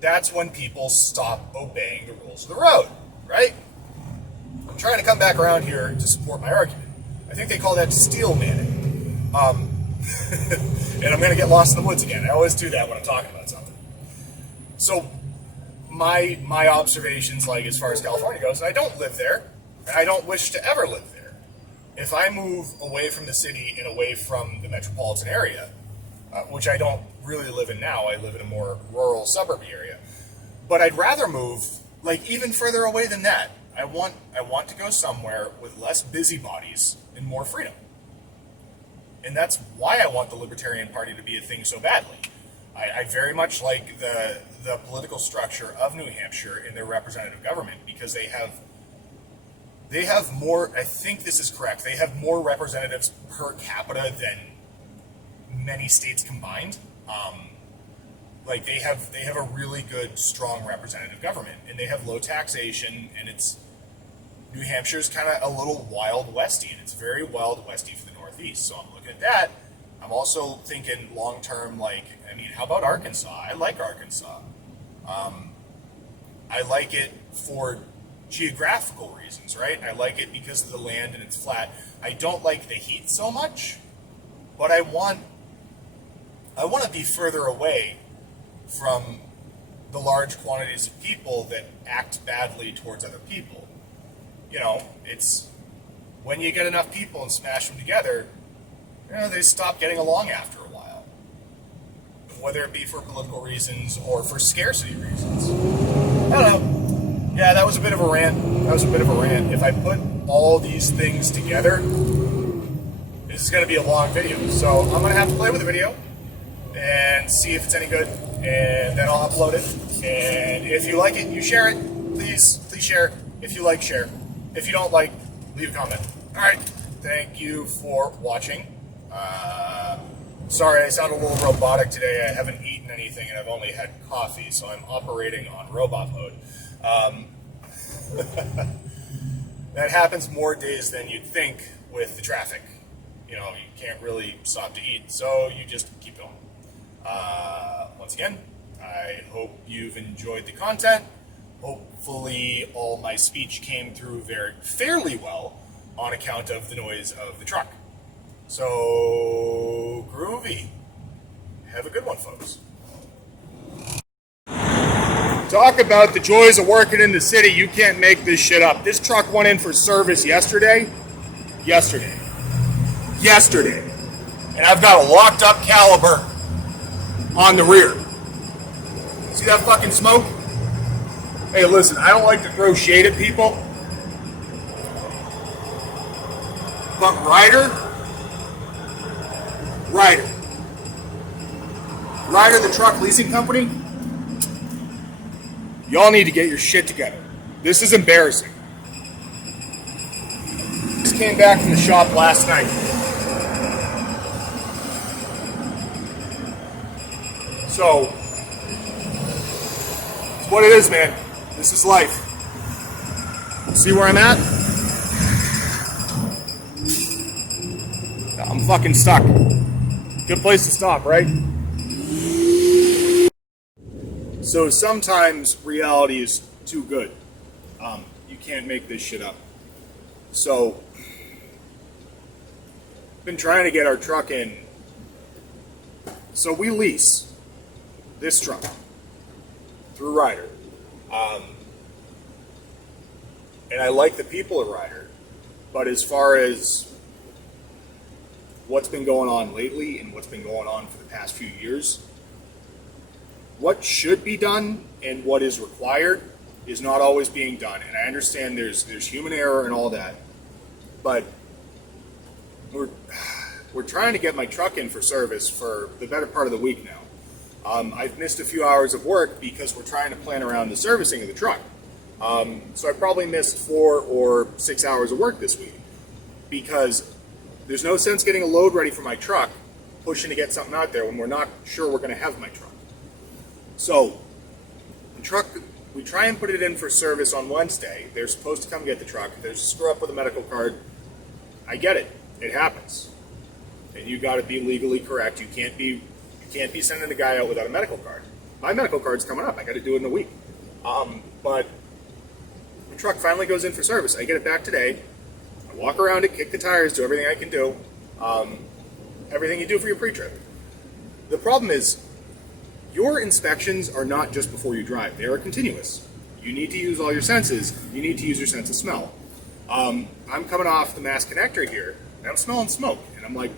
that's when people stop obeying the rules of the road, right? I'm trying to come back around here to support my argument. I think they call that steel manning. And I'm going to get lost in the woods again. I always do that when I'm talking about something. So my observations, like as far as California goes, I don't live there, and I don't wish to ever live there. If I move away from the city and away from the metropolitan area, which I don't really live in now, I live in a more rural suburb area, but I'd rather move like even further away than that. I want to go somewhere with less busybodies and more freedom. And that's why I want the Libertarian Party to be a thing so badly. I very much like the political structure of New Hampshire in their representative government because they have more, I think this is correct, they have more representatives per capita than many states combined. They have a really good, strong representative government, and they have low taxation, and New Hampshire's kind of a little Wild Westy, and it's very Wild Westy for the Northeast. So I'm looking at that. I'm also thinking long term, how about Arkansas? I like Arkansas. I like it for geographical reasons, right? I like it because of the land and it's flat. I don't like the heat so much, but I want to be further away from the large quantities of people that act badly towards other people. It's when you get enough people and smash them together, they stop getting along after a while. Whether it be for political reasons or for scarcity reasons. I don't know. Yeah, that was a bit of a rant. If I put all these things together, this is going to be a long video. So I'm going to have to play with the video and see if it's any good, and then I'll upload it. And if you like it, you share it. Please share. If you like, share. If you don't like, leave a comment. All right. Thank you for watching. Sorry, I sound a little robotic today. I haven't eaten anything and I've only had coffee, so I'm operating on robot mode. That happens more days than you'd think with the traffic. You know, you can't really stop to eat, so you just keep going. Once again, I hope you've enjoyed the content. Hopefully all my speech came through fairly well on account of the noise of the truck. So, groovy. Have a good one, folks. Talk about the joys of working in the city. You can't make this shit up. This truck went in for service yesterday. And I've got a locked up caliber on the rear. See that fucking smoke? Hey, listen, I don't like to throw shade at people, but Ryder, the truck leasing company, y'all need to get your shit together. This is embarrassing. Just came back from the shop last night. So, it's what it is, man. This is life. See where I'm at? I'm fucking stuck. Good place to stop, right? So sometimes reality is too good. You can't make this shit up. So, been trying to get our truck in. So we lease this truck through Ryder. And I like the people at Ryder. But as far as what's been going on lately and what's been going on for the past few years, what should be done and what is required is not always being done. And I understand there's human error and all that, but we're trying to get my truck in for service for the better part of the week now. I've missed a few hours of work because we're trying to plan around the servicing of the truck. So I probably missed 4 or 6 hours of work this week because there's no sense getting a load ready for my truck, pushing to get something out there when we're not sure we're going to have my truck. So, we try and put it in for service on Wednesday. They're supposed to come get the truck. If there's a screw up with a medical card, I get it. It happens. And you got to be legally correct. You can't be sending a guy out without a medical card. My medical card's coming up. I got to do it in a week. But the truck finally goes in for service. I get it back today. I walk around it, kick the tires, do everything I can do. Everything you do for your pre-trip. The problem is, your inspections are not just before you drive. They are continuous. You need to use all your senses. You need to use your sense of smell. I'm coming off the mass connector here, and I'm smelling smoke. And I'm like,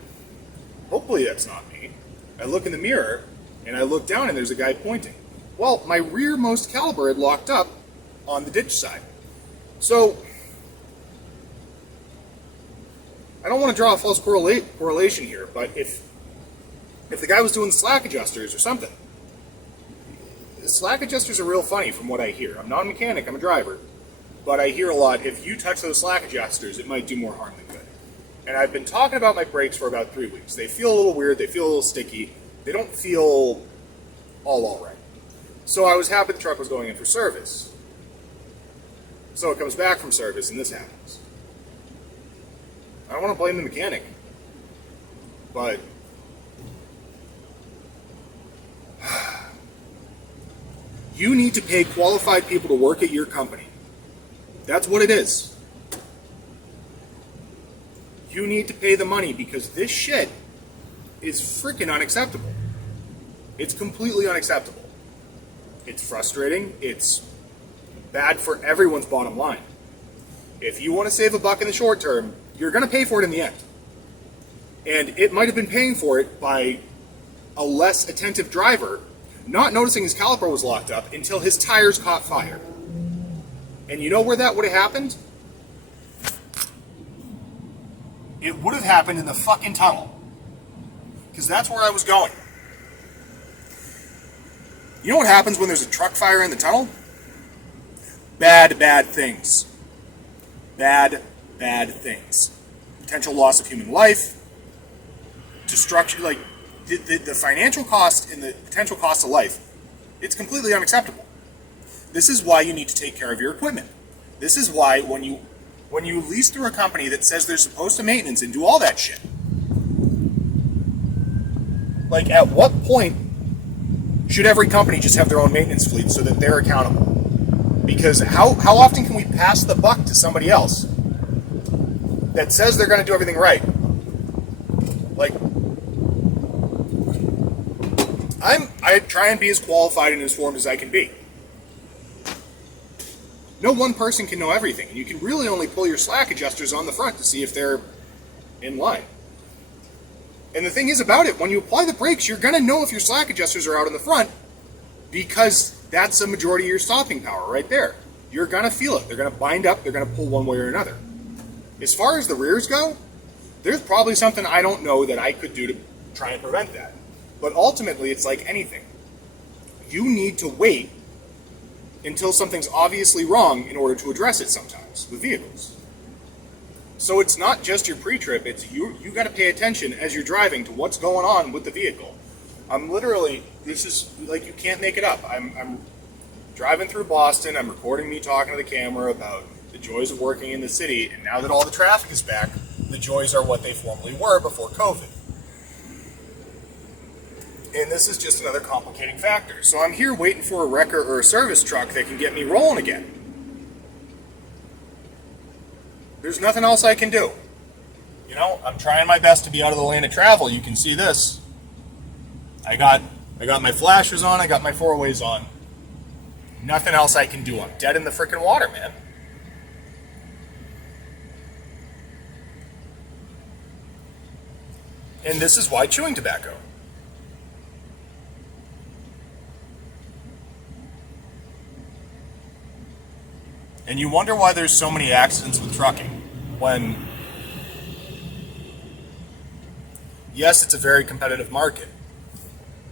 hopefully that's not me. I look in the mirror, and I look down, and there's a guy pointing. Well, my rearmost caliper had locked up on the ditch side. So, I don't want to draw a false correlation here, but if the guy was doing the slack adjusters or something, the slack adjusters are real funny from what I hear. I'm not a mechanic, I'm a driver. But I hear a lot, if you touch those slack adjusters, it might do more harm than good. And I've been talking about my brakes for about 3 weeks. They feel a little weird, they feel a little sticky. They don't feel all right. So I was happy the truck was going in for service. So it comes back from service and this happens. I don't want to blame the mechanic. But you need to pay qualified people to work at your company. That's what it is. You need to pay the money because this shit is freaking unacceptable. It's completely unacceptable. It's frustrating. It's bad for everyone's bottom line. If you want to save a buck in the short term, you're going to pay for it in the end. And it might have been paying for it by a less attentive driver not noticing his caliper was locked up until his tires caught fire. And you know where that would have happened? It would have happened in the fucking tunnel. Because that's where I was going. You know what happens when there's a truck fire in the tunnel? Bad things. Bad things. Potential loss of human life. Destruction, like, the financial cost and the potential cost of life, it's completely unacceptable. This is why you need to take care of your equipment. This is why when you lease through a company that says they're supposed to maintenance and do all that shit, like at what point should every company just have their own maintenance fleet so that they're accountable? Because how often can we pass the buck to somebody else that says they're going to do everything right? Like, I try and be as qualified and informed as I can be. No one person can know everything, and you can really only pull your slack adjusters on the front to see if they're in line. And the thing is about it, when you apply the brakes, you're going to know if your slack adjusters are out in the front, because that's a majority of your stopping power right there. You're going to feel it. They're going to bind up. They're going to pull one way or another. As far as the rears go, there's probably something I don't know that I could do to try and prevent that. But ultimately, it's like anything. You need to wait until something's obviously wrong in order to address it sometimes with vehicles. So it's not just your pre-trip, it's you got to pay attention as you're driving to what's going on with the vehicle. I'm literally, this is like, you can't make it up. I'm driving through Boston, I'm recording me talking to the camera about the joys of working in the city, and now that all the traffic is back, the joys are what they formerly were before COVID. And this is just another complicating factor. So I'm here waiting for a wrecker or a service truck that can get me rolling again. There's nothing else I can do. You know, I'm trying my best to be out of the lane of travel. You can see this. I got my flashers on, I got my four-ways on. Nothing else I can do. I'm dead in the freaking water, man. And this is why chewing tobacco. And you wonder why there's so many accidents with trucking, when, yes, it's a very competitive market.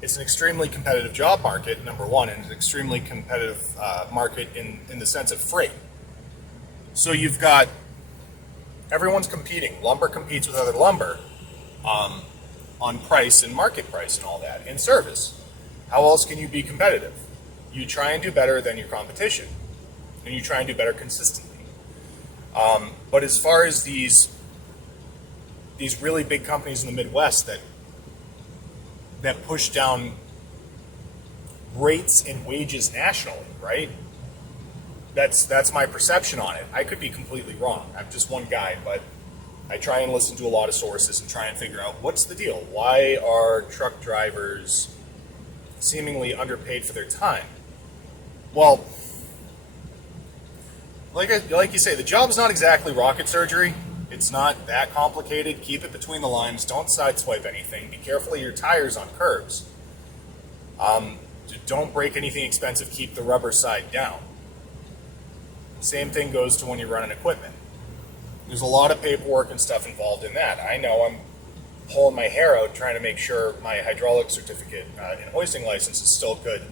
It's an extremely competitive job market, number one, and an extremely competitive market in the sense of freight. So you've got, everyone's competing. Lumber competes with other lumber on price and market price and all that, and service. How else can you be competitive? You try and do better than your competition, and you try and do better consistently. But as far as these really big companies in the Midwest that push down rates and wages nationally, right? That's my perception on it. I could be completely wrong. I'm just one guy, but I try and listen to a lot of sources and try and figure out what's the deal. Why are truck drivers seemingly underpaid for their time? Well, like you say, the job is not exactly rocket surgery. It's not that complicated. Keep it between the lines. Don't sideswipe anything. Be careful of your tires on curbs. Don't break anything expensive. Keep the rubber side down. Same thing goes to when you're running equipment. There's a lot of paperwork and stuff involved in that. I know I'm pulling my hair out trying to make sure my hydraulic certificate and hoisting license is still good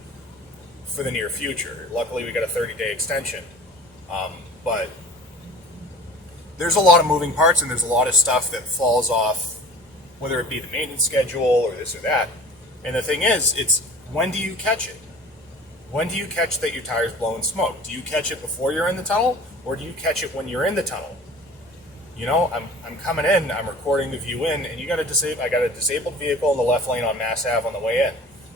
for the near future. Luckily, we got a 30-day extension. But there's a lot of moving parts, and there's a lot of stuff that falls off, whether it be the maintenance schedule or this or that. And the thing is, it's when do you catch it? When do you catch that your tire's blowing smoke? Do you catch it before you're in the tunnel, or do you catch it when you're in the tunnel? You know, I'm coming in, I'm recording the view in, and I got a disabled vehicle in the left lane on Mass Ave on the way in.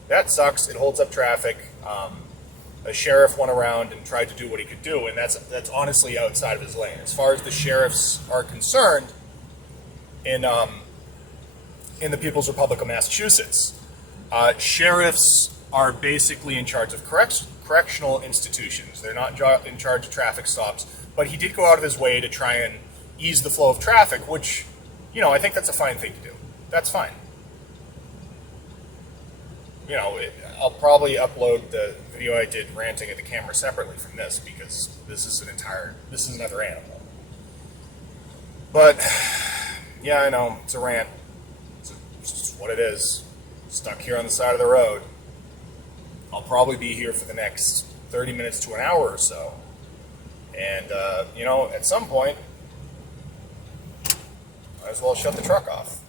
That sucks. It holds up traffic. A sheriff went around and tried to do what he could do, and that's honestly outside of his lane. As far as the sheriffs are concerned, in the People's Republic of Massachusetts, sheriffs are basically in charge of correctional institutions. They're not in charge of traffic stops, but he did go out of his way to try and ease the flow of traffic, which, you know, I think that's a fine thing to do. That's fine. You know, I'll probably upload the video I did ranting at the camera separately from this, because this is another animal. But yeah, I know, it's a rant. It's just what it is. Stuck here on the side of the road. I'll probably be here for the next 30 minutes to an hour or so. And, you know, at some point, might as well shut the truck off.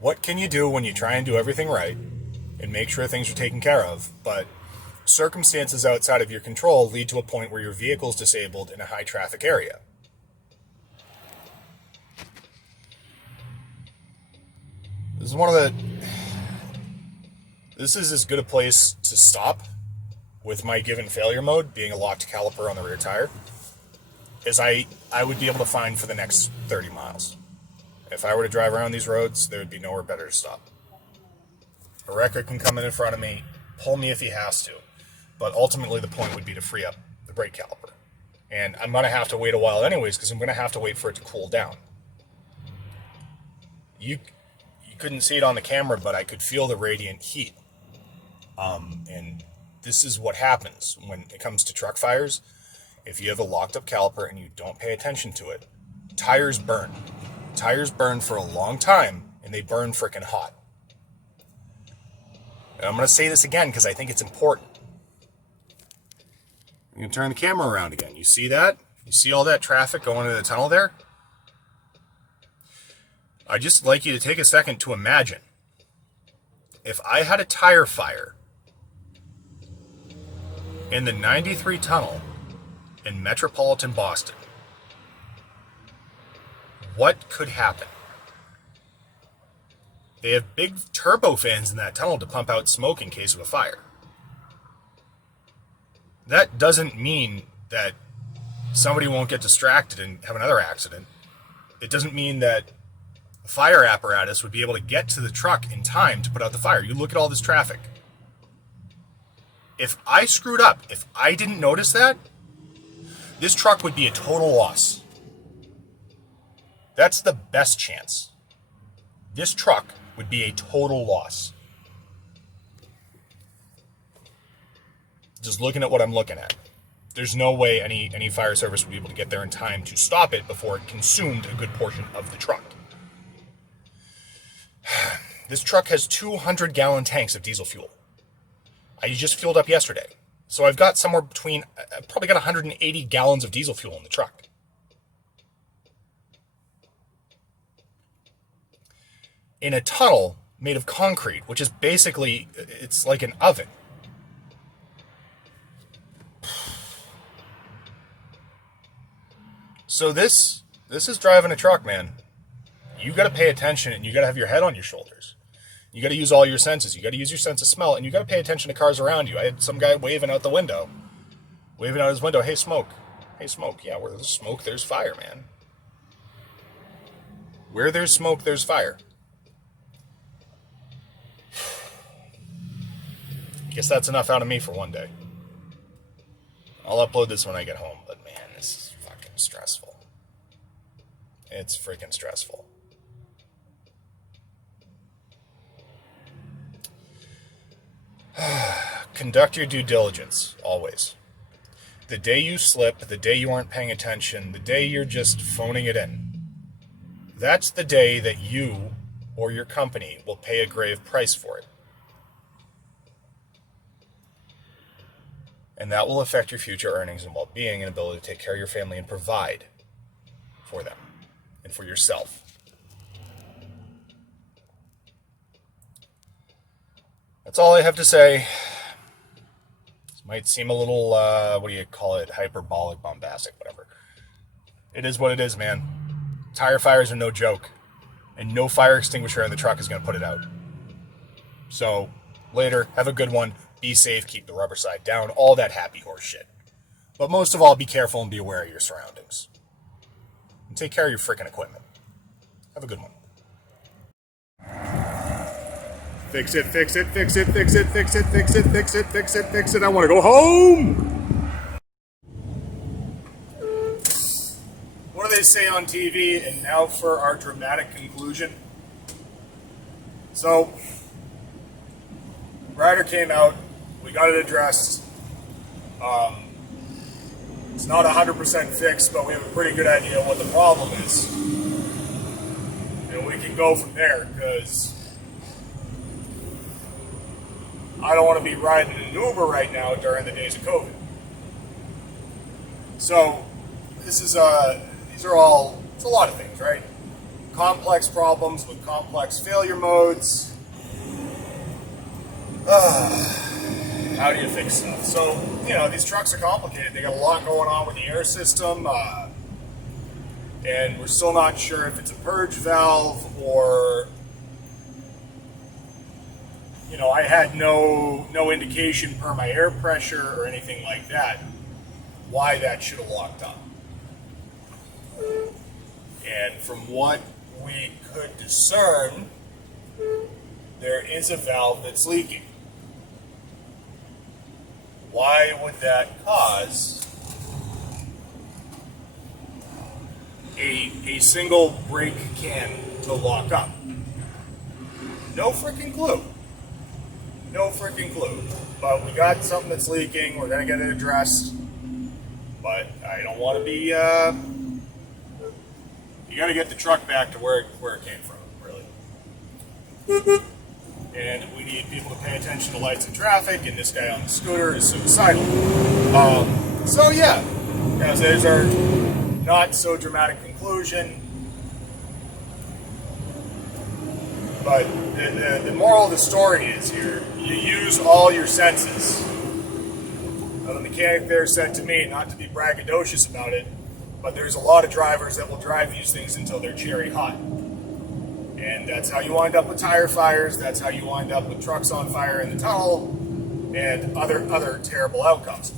What can you do when you try and do everything right and make sure things are taken care of, but circumstances outside of your control lead to a point where your vehicle is disabled in a high traffic area? This is one of the... This is as good a place to stop with my given failure mode, being a locked caliper on the rear tire, as I would be able to find for the next 30 miles. If I were to drive around these roads, there would be nowhere better to stop. A wrecker can come in front of me, pull me if he has to, but ultimately the point would be to free up the brake caliper. And I'm going to have to wait a while anyways, because I'm going to have to wait for it to cool down. You couldn't see it on the camera, but I could feel the radiant heat. And this is what happens when it comes to truck fires. If you have a locked up caliper and you don't pay attention to it, tires burn. Tires burn for a long time, and they burn frickin' hot. And I'm going to say this again because I think it's important. I'm going to turn the camera around again. You see that? You see all that traffic going into the tunnel there? I'd just like you to take a second to imagine if I had a tire fire in the 93 tunnel in metropolitan Boston. What could happen? They have big turbo fans in that tunnel to pump out smoke in case of a fire. That doesn't mean that somebody won't get distracted and have another accident. It doesn't mean that a fire apparatus would be able to get to the truck in time to put out the fire. You look at all this traffic. If I screwed up, if I didn't notice that, this truck would be a total loss. That's the best chance. This truck would be a total loss. Just looking at what I'm looking at. There's no way any fire service would be able to get there in time to stop it before it consumed a good portion of the truck. This truck has 200-gallon tanks of diesel fuel. I just fueled up yesterday. So I've got somewhere between, I've probably got 180 gallons of diesel fuel in the truck. In a tunnel made of concrete, which is basically, it's like an oven. So this is driving a truck, man. You got to pay attention, and you got to have your head on your shoulders. You got to use all your senses. You got to use your sense of smell, and you got to pay attention to cars around you. I had some guy waving out the window. Waving out his window, hey, smoke. Hey, smoke. Yeah, where there's smoke, there's fire, man. Where there's smoke, there's fire. I guess that's enough out of me for one day. I'll upload this when I get home, but man, this is fucking stressful. It's freaking stressful. Conduct your due diligence, always. The day you slip, the day you aren't paying attention, the day you're just phoning it in, that's the day that you or your company will pay a grave price for it. And that will affect your future earnings and well-being and ability to take care of your family and provide for them and for yourself. That's all I have to say. This might seem a little, what do you call it, hyperbolic, bombastic, whatever. It is what it is, man. Tire fires are no joke. And no fire extinguisher in the truck is going to put it out. So, later, have a good one. Be safe, keep the rubber side down, all that happy horse shit. But most of all, be careful and be aware of your surroundings. And take care of your freaking equipment. Have a good one. Fix it, fix it, fix it, fix it, fix it, fix it, fix it, fix it, fix it. I want to go home! What do they say on TV? And now for our dramatic conclusion. So, Ryder came out. We got it addressed. It's not 100% fixed, but we have a pretty good idea what the problem is. And we can go from there, because I don't want to be riding an Uber right now during the days of COVID. So, this is, these are all, it's a lot of things, right? complex problems with complex failure modes. How do you fix stuff? So, these trucks are complicated. They got a lot going on with the air system, and we're still not sure if it's a purge valve or, I had no indication per my air pressure or anything like that why that should have locked up. And from what we could discern, there is a valve that's leaking. Why would that cause a single brake can to lock up? No freaking clue. No freaking clue. But we got something that's leaking. We're going to get it addressed. But I don't want to be... you got to get the truck back to where it came from, really. And we need people to pay attention to lights and traffic, and this guy on the scooter is suicidal. So yeah, there's our not so dramatic conclusion. But the moral of the story is here, you use all your senses. Now, the mechanic there said to me, not to be braggadocious about it, but there's a lot of drivers that will drive these things until they're cherry hot. And that's how you wind up with tire fires, that's how you wind up with trucks on fire in the tunnel, and other terrible outcomes.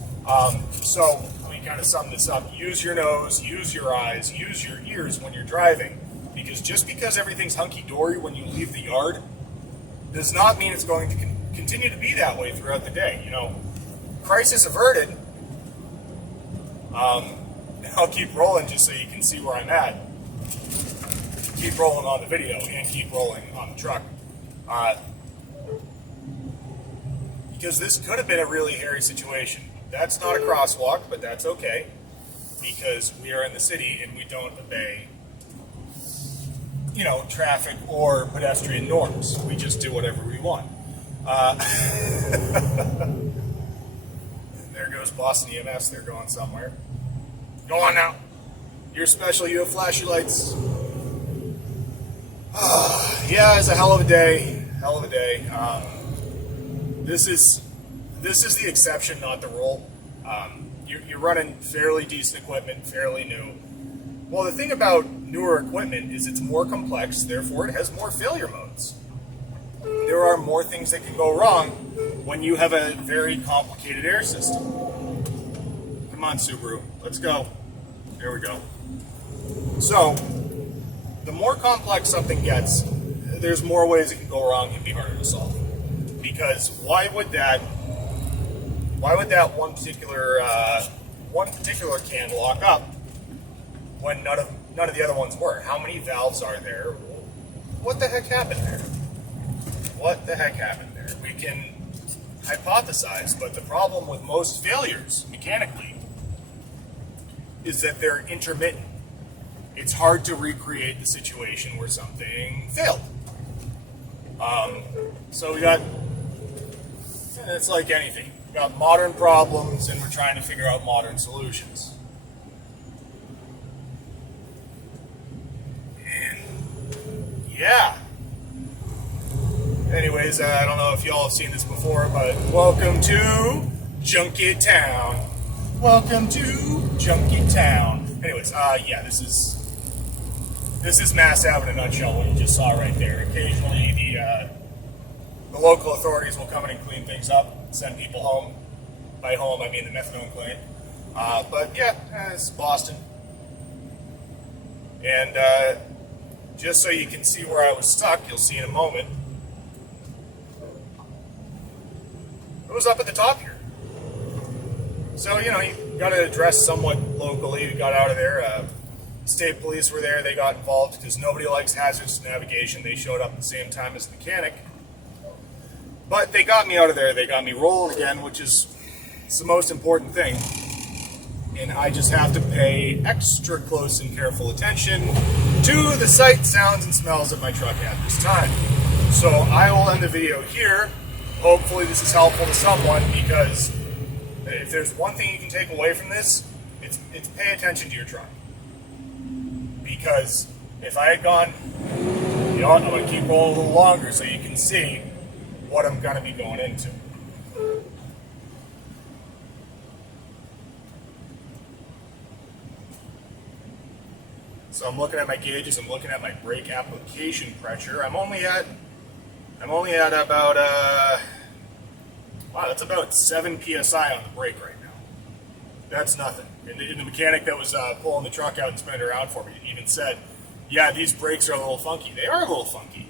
So we kind of sum this up. Use your nose, use your eyes, use your ears when you're driving. Because just because everything's hunky-dory when you leave the yard does not mean it's going to continue to be that way throughout the day. Crisis averted. I'll keep rolling just so you can see where I'm at. Keep rolling on the video and keep rolling on the truck. Because this could have been a really hairy situation. That's not a crosswalk, but that's okay. Because we are in the city and we don't obey traffic or pedestrian norms. We just do whatever we want. There goes Boston EMS. They're going somewhere. Go on now. You're special. You have flashy lights. Yeah, it's a hell of a day. Hell of a day. This is the exception, not the rule. You're running fairly decent equipment, fairly new. Well, the thing about newer equipment is it's more complex, therefore it has more failure modes. There are more things that can go wrong when you have a very complicated air system. Come on, Subaru, let's go. There we go. So, the more complex something gets, there's more ways it can go wrong and be harder to solve. Because why would that one particular can lock up when none of the other ones were? How many valves are there? What the heck happened there? What the heck happened there? We can hypothesize, but the problem with most failures mechanically is that they're intermittent. It's hard to recreate the situation where something failed. So we got, it's like anything. We got modern problems and we're trying to figure out modern solutions. And yeah. Anyways, I don't know if y'all have seen this before, but welcome to Junkie Town. Welcome to Junkie Town. Anyways, yeah, this is Mass Ave in a nutshell, what you just saw right there. Occasionally, the local authorities will come in and clean things up, send people home. By home, I mean the methadone clinic. But yeah, it's Boston. And just so you can see where I was stuck, you'll see in a moment. It was up at the top here. So, you got to address somewhat locally. We got out of there. State police were there. They got involved because nobody likes hazardous navigation. They showed up at the same time as the mechanic. But they got me out of there. They got me rolling again, which is the most important thing. And I just have to pay extra close and careful attention to the sights, sounds, and smells of my truck at this time. So I will end the video here. Hopefully this is helpful to someone, because if there's one thing you can take away from this, it's pay attention to your truck. Because If I had gone, you know what, I'm going to keep rolling a little longer so you can see what I'm going to be going into. So I'm looking at my gauges, I'm looking at my brake application pressure. I'm only at about, wow, that's about 7 PSI on the brake right now. That's nothing. And the mechanic that was pulling the truck out and spinning it around for me even said, yeah, these brakes are a little funky. They are a little funky.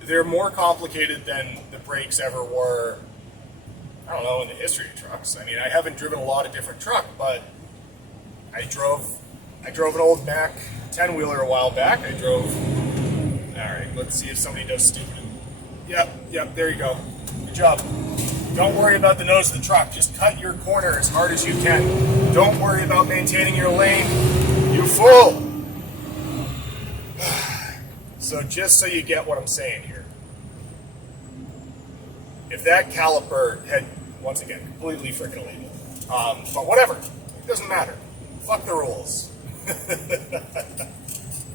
They're more complicated than the brakes ever were, I don't know, in the history of trucks. I mean, I haven't driven a lot of different trucks, but I drove an old Mack 10-wheeler a while back. All right, let's see if somebody does stupid. Yep, there you go. Good job. Don't worry about the nose of the truck. Just cut your corner as hard as you can. Don't worry about maintaining your lane, you fool. So just so you get what I'm saying here, if that caliper had, once again, completely freaking illegal, but whatever, it doesn't matter. Fuck the rules.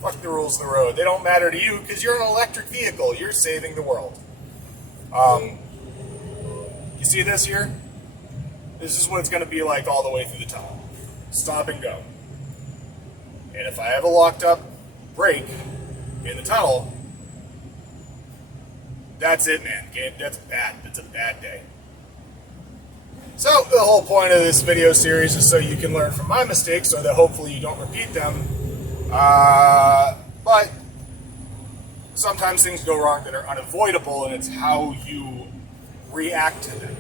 Fuck the rules of the road. They don't matter to you because you're an electric vehicle. You're saving the world. You see this here? This is what it's going to be like all the way through the tunnel. Stop and go. And if I have a locked up brake in the tunnel, that's it, man. That's bad. That's a bad day. So the whole point of this video series is so you can learn from my mistakes so that hopefully you don't repeat them. But sometimes things go wrong that are unavoidable, and it's how you react to them.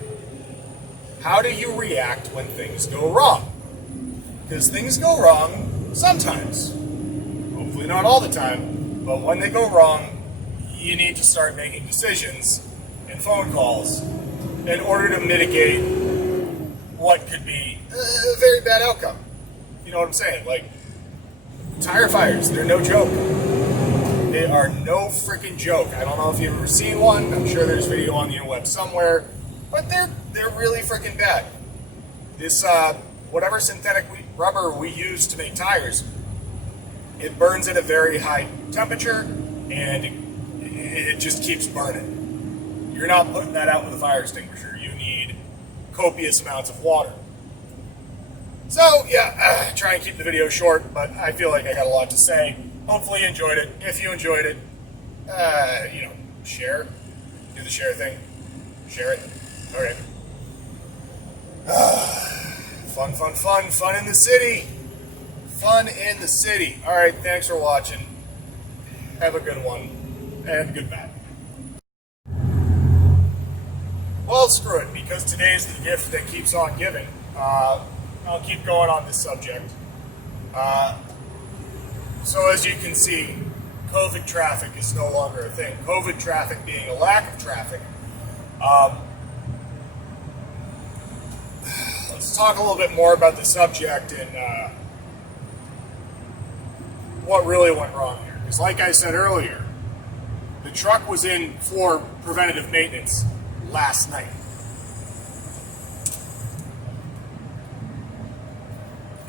How do you react when things go wrong? Because things go wrong sometimes. Hopefully not all the time, but when they go wrong, you need to start making decisions and phone calls in order to mitigate what could be a very bad outcome. You know what I'm saying? Like, tire fires, they're no joke. They are no freaking joke. I don't know if you've ever seen one. I'm sure there's video on the interweb somewhere, but they're really freaking bad. This whatever synthetic rubber we use to make tires, it burns at a very high temperature, and it just keeps burning. You're not putting that out with a fire extinguisher. You need copious amounts of water. So yeah, try and keep the video short, but I feel like I got a lot to say. Hopefully you enjoyed it. If you enjoyed it, share. Do the share thing. Share it. All right. Fun in the city. Fun in the city. All right, thanks for watching. Have a good one, and goodbye. Well, screw it, because today's the gift that keeps on giving. I'll keep going on this subject. So as you can see, COVID traffic is no longer a thing. COVID traffic being a lack of traffic. Let's talk a little bit more about the subject and what really went wrong here. Because like I said earlier, the truck was in for preventative maintenance last night.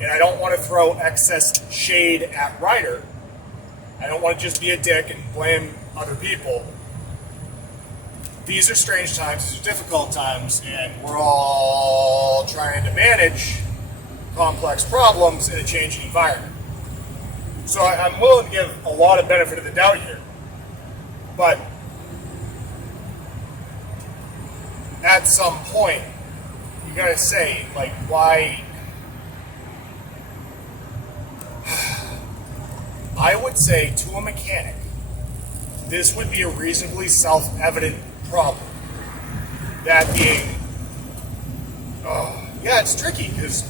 And I don't want to throw excess shade at Ryder. I don't want to just be a dick and blame other people. These are strange times, these are difficult times, and we're all trying to manage complex problems in a changing environment. So I'm willing to give a lot of benefit of the doubt here. But at some point, you gotta say, like, why? I would say to a mechanic, this would be a reasonably self-evident problem. That being, yeah, it's tricky because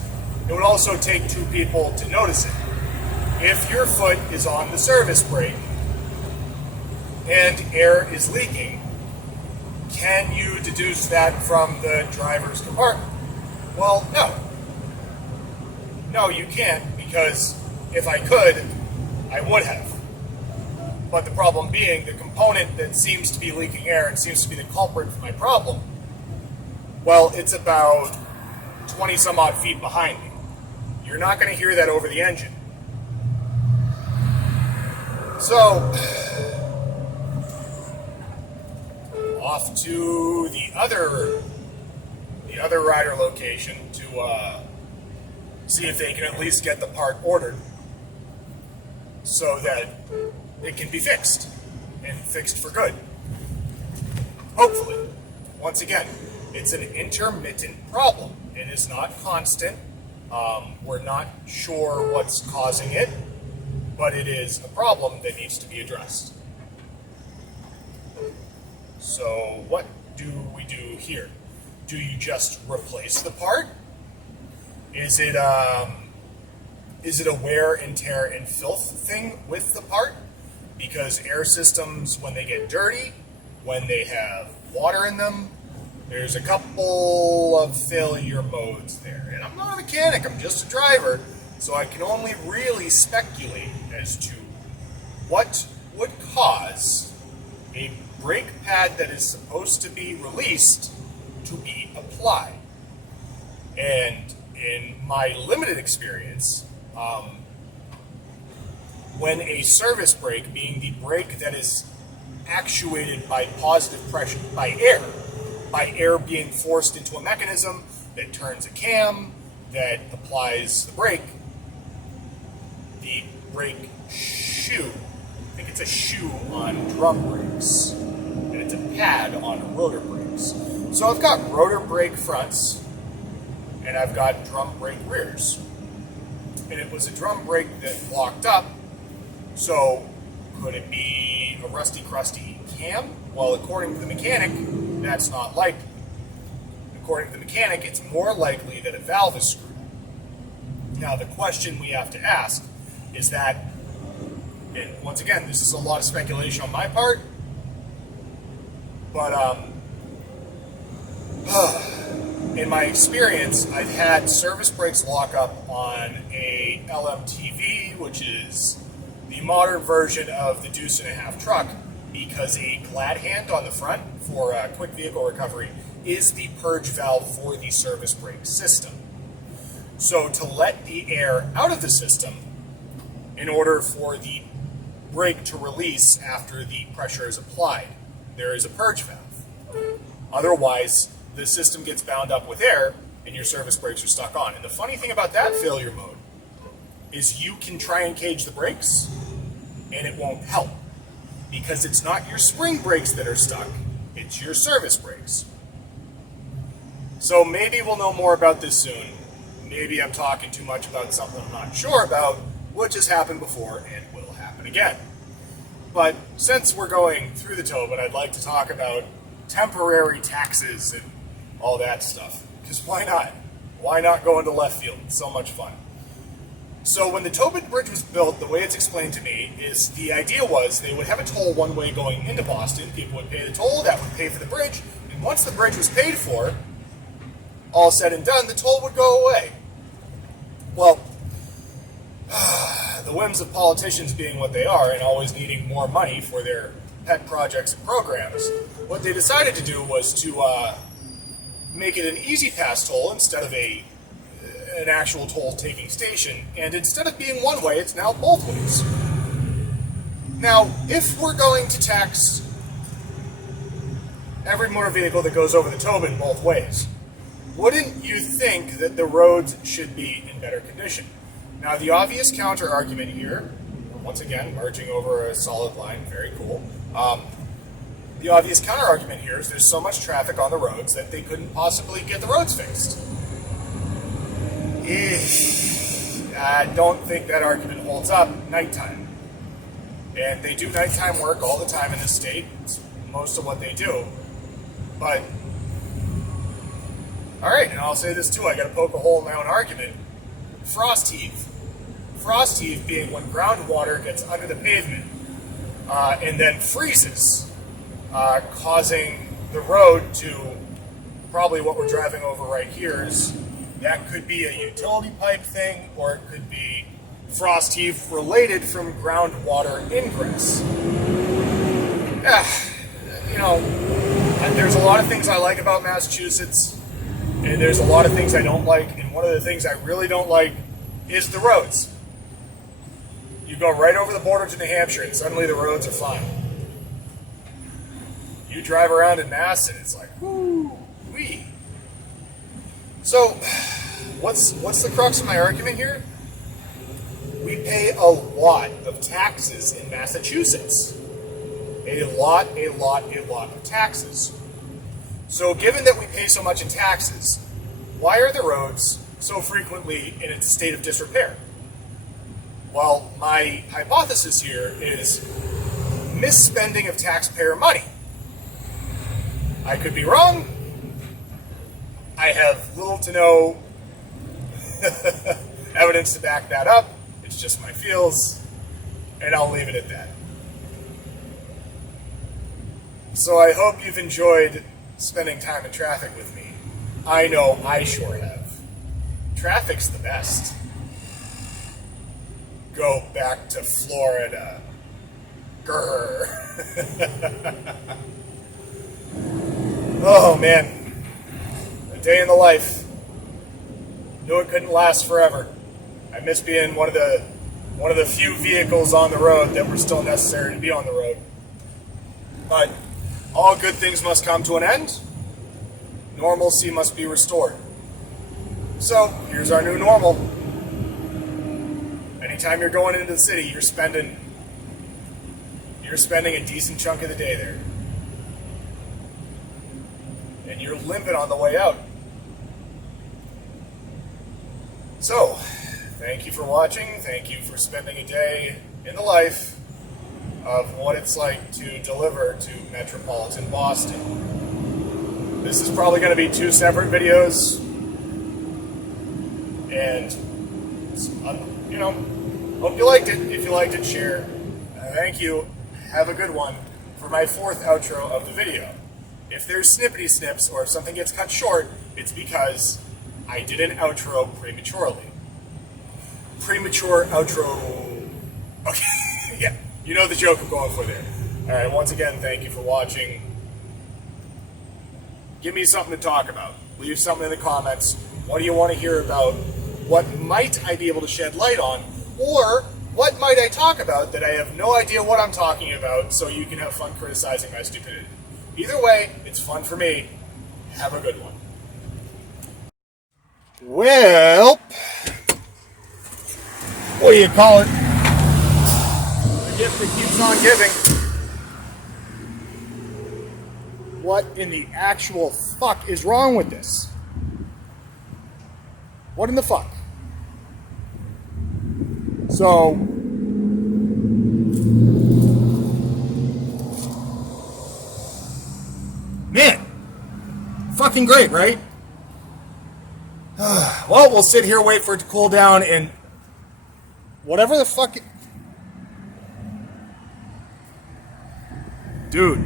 it would also take two people to notice it. If your foot is on the service brake and air is leaking, can you deduce that from the driver's compartment? Well, no. No, you can't, because if I could, I would have. But the problem being, the component that seems to be leaking air and seems to be the culprit for my problem, well, it's about 20 some odd feet behind me. You're not going to hear that over the engine. So, off to the other Ryder location to see if they can at least get the part ordered so that it can be fixed, and fixed for good. Hopefully. Once again, it's an intermittent problem. It is not constant. We're not sure what's causing it, but it is a problem that needs to be addressed. So what do we do here? Do you just replace the part? Is it a wear and tear and filth thing with the part? Because air systems, when they get dirty, when they have water in them, there's a couple of failure modes there. And I'm not a mechanic, I'm just a driver, so I can only really speculate as to what would cause a brake pad that is supposed to be released to be applied. And in my limited experience, when a service brake, being the brake that is actuated by positive pressure, by air being forced into a mechanism that turns a cam, that applies the brake shoe, I think it's a shoe on drum brakes, and it's a pad on rotor brakes. So I've got rotor brake fronts, and I've got drum brake rears. And it was a drum brake that locked up, so could it be a rusty, crusty cam? Well, according to the mechanic, that's not likely. According to the mechanic, it's more likely that a valve is screwed. Now, the question we have to ask is that, and once again, this is a lot of speculation on my part, but in my experience, I've had service brakes lock up on a LMTV, which is the modern version of the deuce and a half truck, because a glad hand on the front for quick vehicle recovery is the purge valve for the service brake system. So to let the air out of the system in order for the brake to release after the pressure is applied, there is a purge valve. Otherwise, the system gets bound up with air and your service brakes are stuck on. And the funny thing about that failure mode is you can try and cage the brakes and it won't help, because it's not your spring brakes that are stuck, it's your service brakes. So maybe we'll know more about this soon. Maybe I'm talking too much about something I'm not sure about, which has happened before and will happen again. But since we're going through the Tobin, I'd like to talk about temporary taxes and all that stuff. Because why not? Why not go into left field? It's so much fun. So when the Tobin Bridge was built, the way it's explained to me is the idea was they would have a toll one way going into Boston. People would pay the toll, that would pay for the bridge, and once the bridge was paid for, all said and done, the toll would go away. Well, the whims of politicians being what they are and always needing more money for their pet projects and programs, what they decided to do was to make it an easy pass toll instead of an actual toll-taking station. And instead of being one way, it's now both ways. Now, if we're going to tax every motor vehicle that goes over the Tobin both ways, wouldn't you think that the roads should be in better condition? Now, the obvious counter-argument here, once again, merging over a solid line, very cool. The obvious counter-argument here is there's so much traffic on the roads that they couldn't possibly get the roads fixed. I don't think that argument holds up nighttime. And they do nighttime work all the time in this state. It's most of what they do. But, alright, and I'll say this too, I gotta poke a hole in my own argument. Frost heave. Frost heave being when groundwater gets under the pavement and then freezes, causing the road to probably what we're driving over right here is, that could be a utility pipe thing, or it could be frost heave related from groundwater ingress. You know, there's a lot of things I like about Massachusetts, and there's a lot of things I don't like, and one of the things I really don't like is the roads. You go right over the border to New Hampshire and suddenly the roads are fine. You drive around in Mass and it's like, woo-wee. So, what's the crux of my argument here? We pay a lot of taxes in Massachusetts. A lot of taxes. So given that we pay so much in taxes, why are the roads so frequently in a state of disrepair? Well, my hypothesis here is misspending of taxpayer money. I could be wrong. I have little to no evidence to back that up. It's just my feels, and I'll leave it at that. So I hope you've enjoyed spending time in traffic with me. I know I sure have. Traffic's the best. Go back to Florida. Grr. Oh man, a day in the life. Knew it couldn't last forever. I miss being one of the few vehicles on the road that were still necessary to be on the road. But all good things must come to an end. Normalcy must be restored. So here's our new normal. Anytime you're going into the city, you're spending a decent chunk of the day there. And you're limping on the way out. So, thank you for watching. Thank you for spending a day in the life of what it's like to deliver to metropolitan Boston. This is probably going to be 2 separate videos. And, hope you liked it. If you liked it, share. Thank you. Have a good one for my 4th outro of the video. If there's snippety snips or if something gets cut short, it's because I did an outro prematurely. Premature outro. Okay, yeah, you know the joke I'm going for there. Alright, once again, thank you for watching. Give me something to talk about. Leave something in the comments. What do you want to hear about? What might I be able to shed light on? Or what might I talk about that I have no idea what I'm talking about, so you can have fun criticizing my stupidity? Either way, it's fun for me. Have a good one. Well, what do you call it? The gift that keeps on giving. What in the actual fuck is wrong with this? What in the fuck? So, man, fucking great, right? Well, we'll sit here, wait for it to cool down, and whatever the fuck... Dude.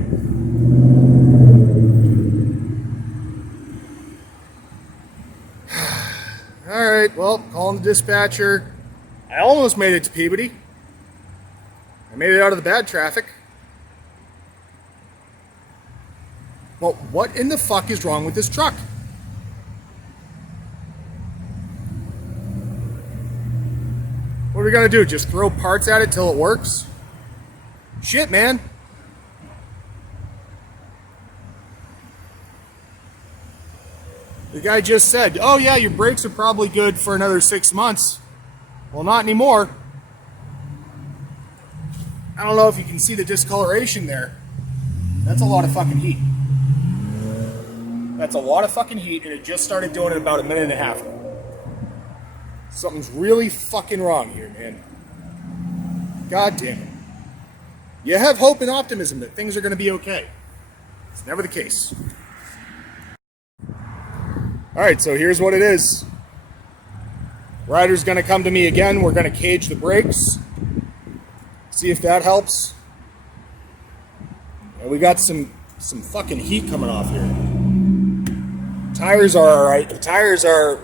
Alright, well, calling the dispatcher. I almost made it to Peabody. I made it out of the bad traffic. Well, what in the fuck is wrong with this truck? What are we gonna do? Just throw parts at it till it works? Shit, man. The guy just said, oh yeah, your brakes are probably good for another 6 months. Well, not anymore. I don't know if you can see the discoloration there. That's a lot of fucking heat. That's a lot of fucking heat, and it just started doing it about a minute and a half ago. Something's really fucking wrong here, man. God damn it. You have hope and optimism that things are going to be okay. It's never the case. Alright, so here's what it is. Ryder's going to come to me again. We're going to cage the brakes. See if that helps. And we got some fucking heat coming off here. Tires are alright. The tires are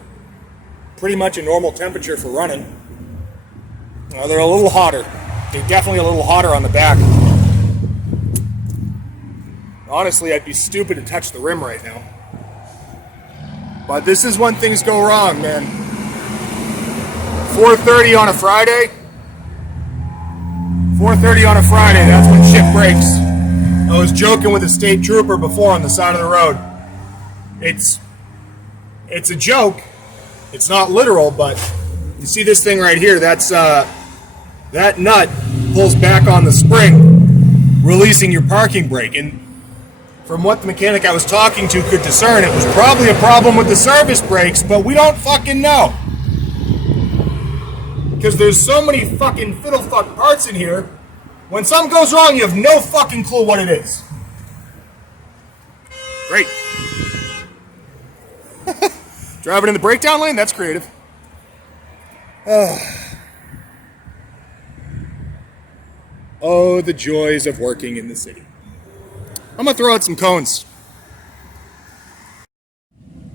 pretty much a normal temperature for running. They're a little hotter. They're definitely a little hotter on the back. Honestly, I'd be stupid to touch the rim right now. But this is when things go wrong, man. 4:30 on a Friday. 4:30 on a Friday, that's when shit breaks. I was joking with a state trooper before on the side of the road. It's a joke. It's not literal, but you see this thing right here, that's that nut pulls back on the spring, releasing your parking brake. And from what the mechanic I was talking to could discern, it was probably a problem with the service brakes, but we don't fucking know. Because there's so many fucking fiddle fuck parts in here, when something goes wrong, you have no fucking clue what it is. Great. Driving in the breakdown lane? That's creative. Oh, the joys of working in the city. I'm going to throw out some cones.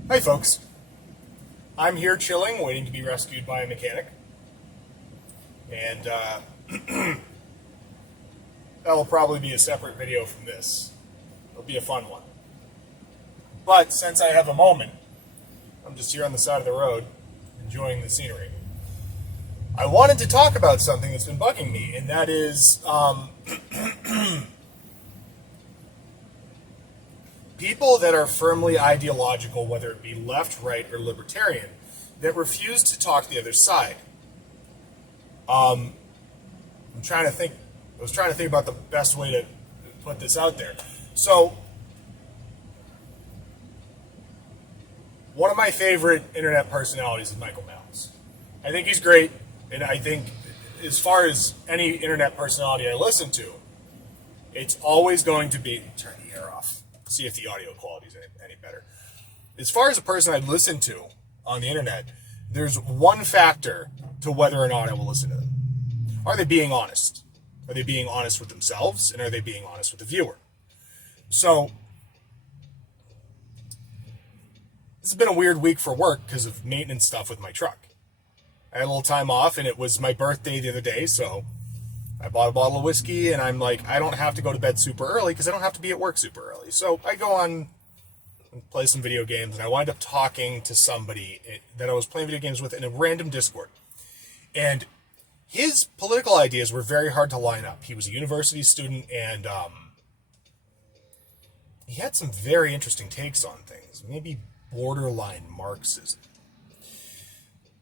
Hi, folks. I'm here chilling, waiting to be rescued by a mechanic. And that will probably be a separate video from this. It'll be a fun one. But since I have a moment, I'm just here on the side of the road, enjoying the scenery. I wanted to talk about something that's been bugging me, and that is people that are firmly ideological, whether it be left, right, or libertarian, that refuse to talk to the other side. I was trying to think about the best way to put this out there. So, one of my favorite internet personalities is Michael Malice. I think he's great, and I think as far as any internet personality I listen to, it's always going to be... Turn the air off. See if the audio quality is any better. As far as a person I listen to on the internet, there's one factor to whether or not I will listen to them. Are they being honest? Are they being honest with themselves? And are they being honest with the viewer? So, this has been a weird week for work because of maintenance stuff with my truck. I had a little time off, and it was my birthday the other day, so I bought a bottle of whiskey, and I'm like, I don't have to go to bed super early because I don't have to be at work super early. So I go on and play some video games, and I wind up talking to somebody that I was playing video games with in a random Discord. And his political ideas were very hard to line up. He was a university student, and he had some very interesting takes on things, maybe borderline Marxism.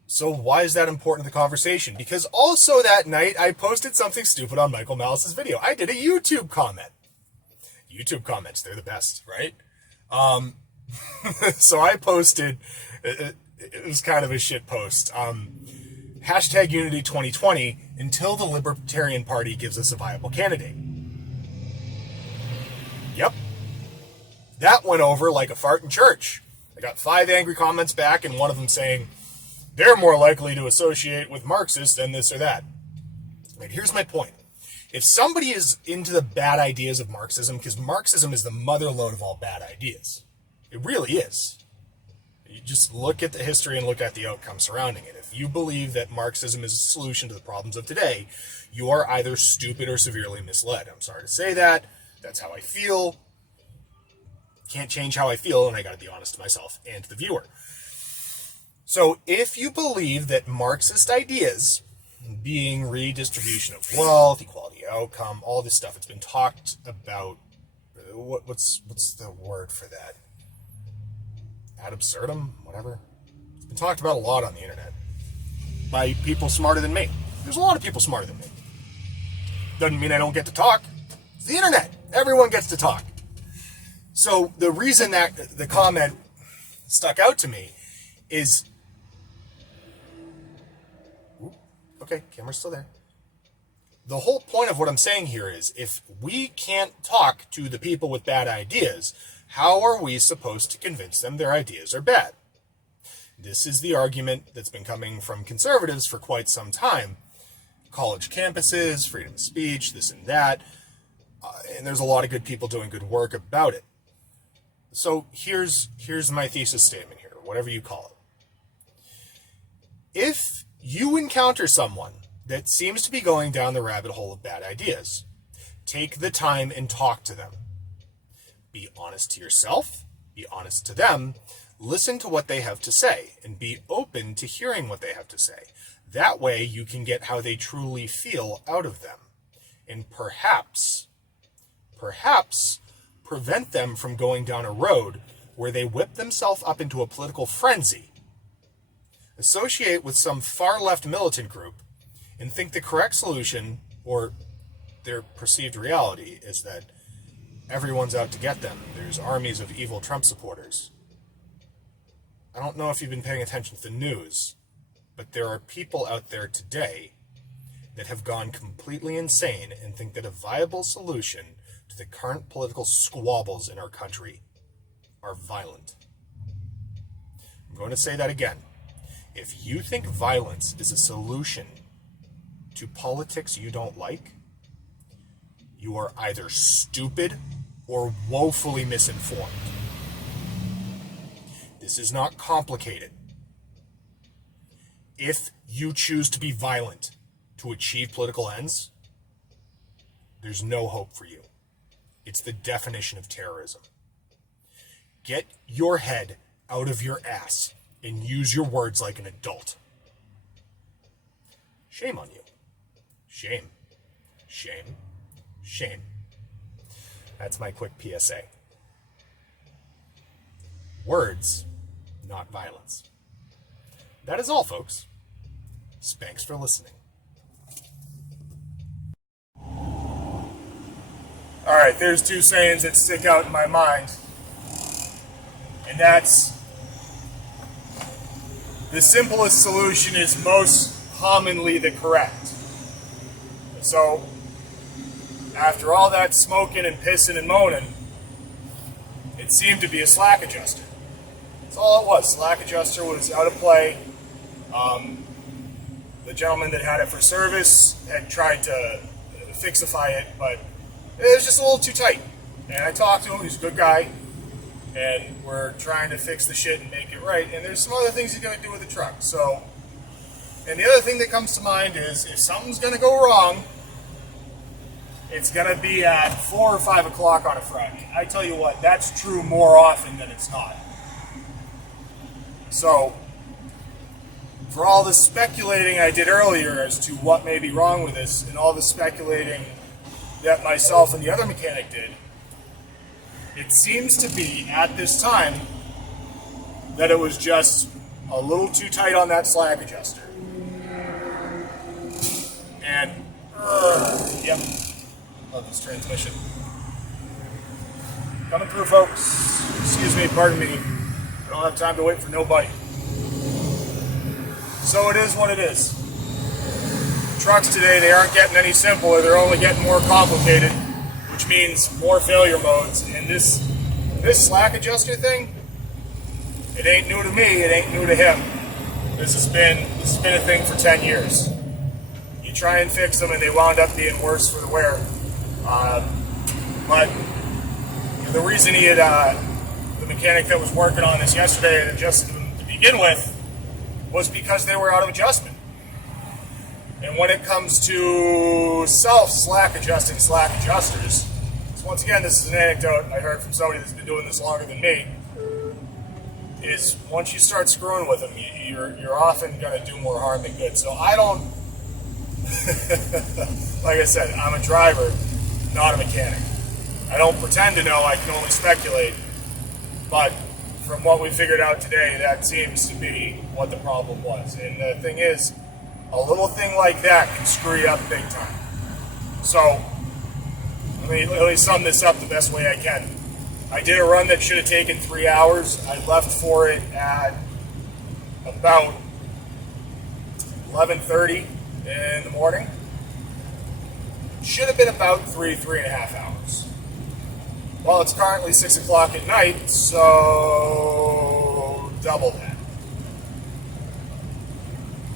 So why is that important to the conversation? Because also that night, I posted something stupid on Michael Malice's video. I did a YouTube comment. YouTube comments, they're the best, right? So I posted, it was kind of a shit post. Hashtag Unity 2020 until the Libertarian Party gives us a viable candidate. Yep. That went over like a fart in church. I got 5 angry comments back, and one of them saying, they're more likely to associate with Marxists than this or that. And here's my point. If somebody is into the bad ideas of Marxism, because Marxism is the motherlode of all bad ideas. It really is. You just look at the history and look at the outcome surrounding it. If you believe that Marxism is a solution to the problems of today, you are either stupid or severely misled. I'm sorry to say that. That's how I feel. Can't change how I feel, and I gotta be honest to myself and to the viewer. So if you believe that Marxist ideas, being redistribution of wealth, equality of outcome, all this stuff, it's been talked about, what's the word for that? Ad absurdum? Whatever. It's been talked about a lot on the internet by people smarter than me. There's a lot of people smarter than me. Doesn't mean I don't get to talk. It's the internet. Everyone gets to talk. So the reason that the comment stuck out to me is... Okay, camera's still there. The whole point of what I'm saying here is, if we can't talk to the people with bad ideas, how are we supposed to convince them their ideas are bad? This is the argument that's been coming from conservatives for quite some time. College campuses, freedom of speech, this and that. And there's a lot of good people doing good work about it. So here's my thesis statement here, whatever you call it. If you encounter someone that seems to be going down the rabbit hole of bad ideas, take the time and talk to them. Be honest to yourself, be honest to them, listen to what they have to say, and be open to hearing what they have to say. That way you can get how they truly feel out of them. and perhaps prevent them from going down a road where they whip themselves up into a political frenzy, associate with some far-left militant group, and think the correct solution, or their perceived reality, is that everyone's out to get them. There's armies of evil Trump supporters. I don't know if you've been paying attention to the news, but there are people out there today that have gone completely insane and think that a viable solution to the current political squabbles in our country are violent. I'm going to say that again. If you think violence is a solution to politics you don't like, you are either stupid or woefully misinformed. This is not complicated. If you choose to be violent to achieve political ends, there's no hope for you. It's the definition of terrorism. Get your head out of your ass and use your words like an adult. Shame on you. Shame. Shame. Shame. That's my quick PSA. Words, not violence. That is all, folks. Thanks for listening. All right, there's two sayings that stick out in my mind. And that's, the simplest solution is most commonly the correct. So, after all that smoking and pissing and moaning, it seemed to be a slack adjuster. That's all it was. Slack adjuster was out of play. The gentleman that had it for service had tried to fixify it, but it was just a little too tight. And I talked to him. He's a good guy. And we're trying to fix the shit and make it right. And there's some other things he's going to do with the truck. So, and the other thing that comes to mind is if something's going to go wrong, it's going to be at 4 or 5 o'clock on a Friday. I tell you what, that's true more often than it's not. So, for all the speculating I did earlier as to what may be wrong with this, and all the speculating that myself and the other mechanic did, it seems to be, at this time, that it was just a little too tight on that slack adjuster. And, yep, love this transmission. Coming through, folks. Excuse me, pardon me. I don't have time to wait for nobody. So it is what it is. Trucks today, they aren't getting any simpler. They're only getting more complicated, which means more failure modes. And this slack adjuster thing, it ain't new to me, it ain't new to him. This has been a thing for 10 years. You try and fix them and they wound up being worse for the wear. But the reason he had, the mechanic that was working on this yesterday had adjusted them to begin with was because they were out of adjustment. And when it comes to self-slack adjusting slack adjusters, so once again, this is an anecdote I heard from somebody that's been doing this longer than me, is once you start screwing with them, you're often going to do more harm than good. So I don't, like I said, I'm a driver, not a mechanic. I don't pretend to know, I can only speculate. But from what we figured out today, that seems to be what the problem was. And the thing is, a little thing like that can screw you up big time. So, let me sum this up the best way I can. I did a run that should have taken 3 hours. I left for it at about 11:30 in the morning. Should have been about 3.5 hours. Well, it's currently 6 o'clock at night, so double that.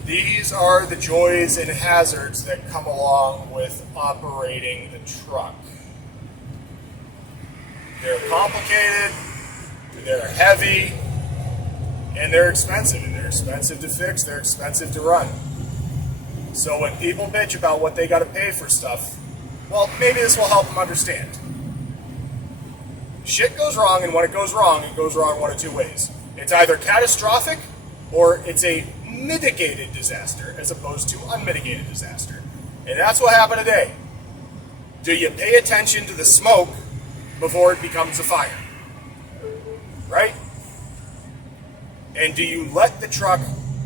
These are the joys and hazards that come along with operating a truck. They're complicated, they're heavy, and they're expensive. And they're expensive to fix, they're expensive to run. So when people bitch about what they got to pay for stuff, well, maybe this will help them understand. Shit goes wrong, and when it goes wrong one of two ways. It's either catastrophic, or it's a mitigated disaster, as opposed to unmitigated disaster. And that's what happened today. Do you pay attention to the smoke before it becomes a fire? Right? And do you let the truck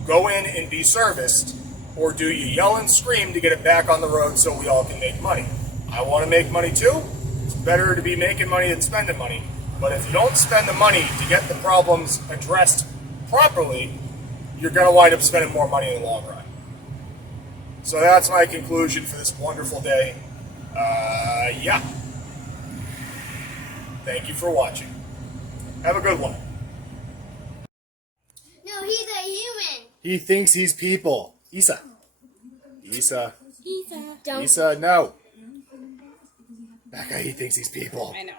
go in and be serviced, or do you yell and scream to get it back on the road so we all can make money? I want to make money too. It's better to be making money than spending money. But if you don't spend the money to get the problems addressed properly, you're going to wind up spending more money in the long run. So that's my conclusion for this wonderful day. Yeah. Thank you for watching. Have a good one. No, he's a human. He thinks he's people. Isa. Don't. Isa, no. That guy, he thinks he's people. I know.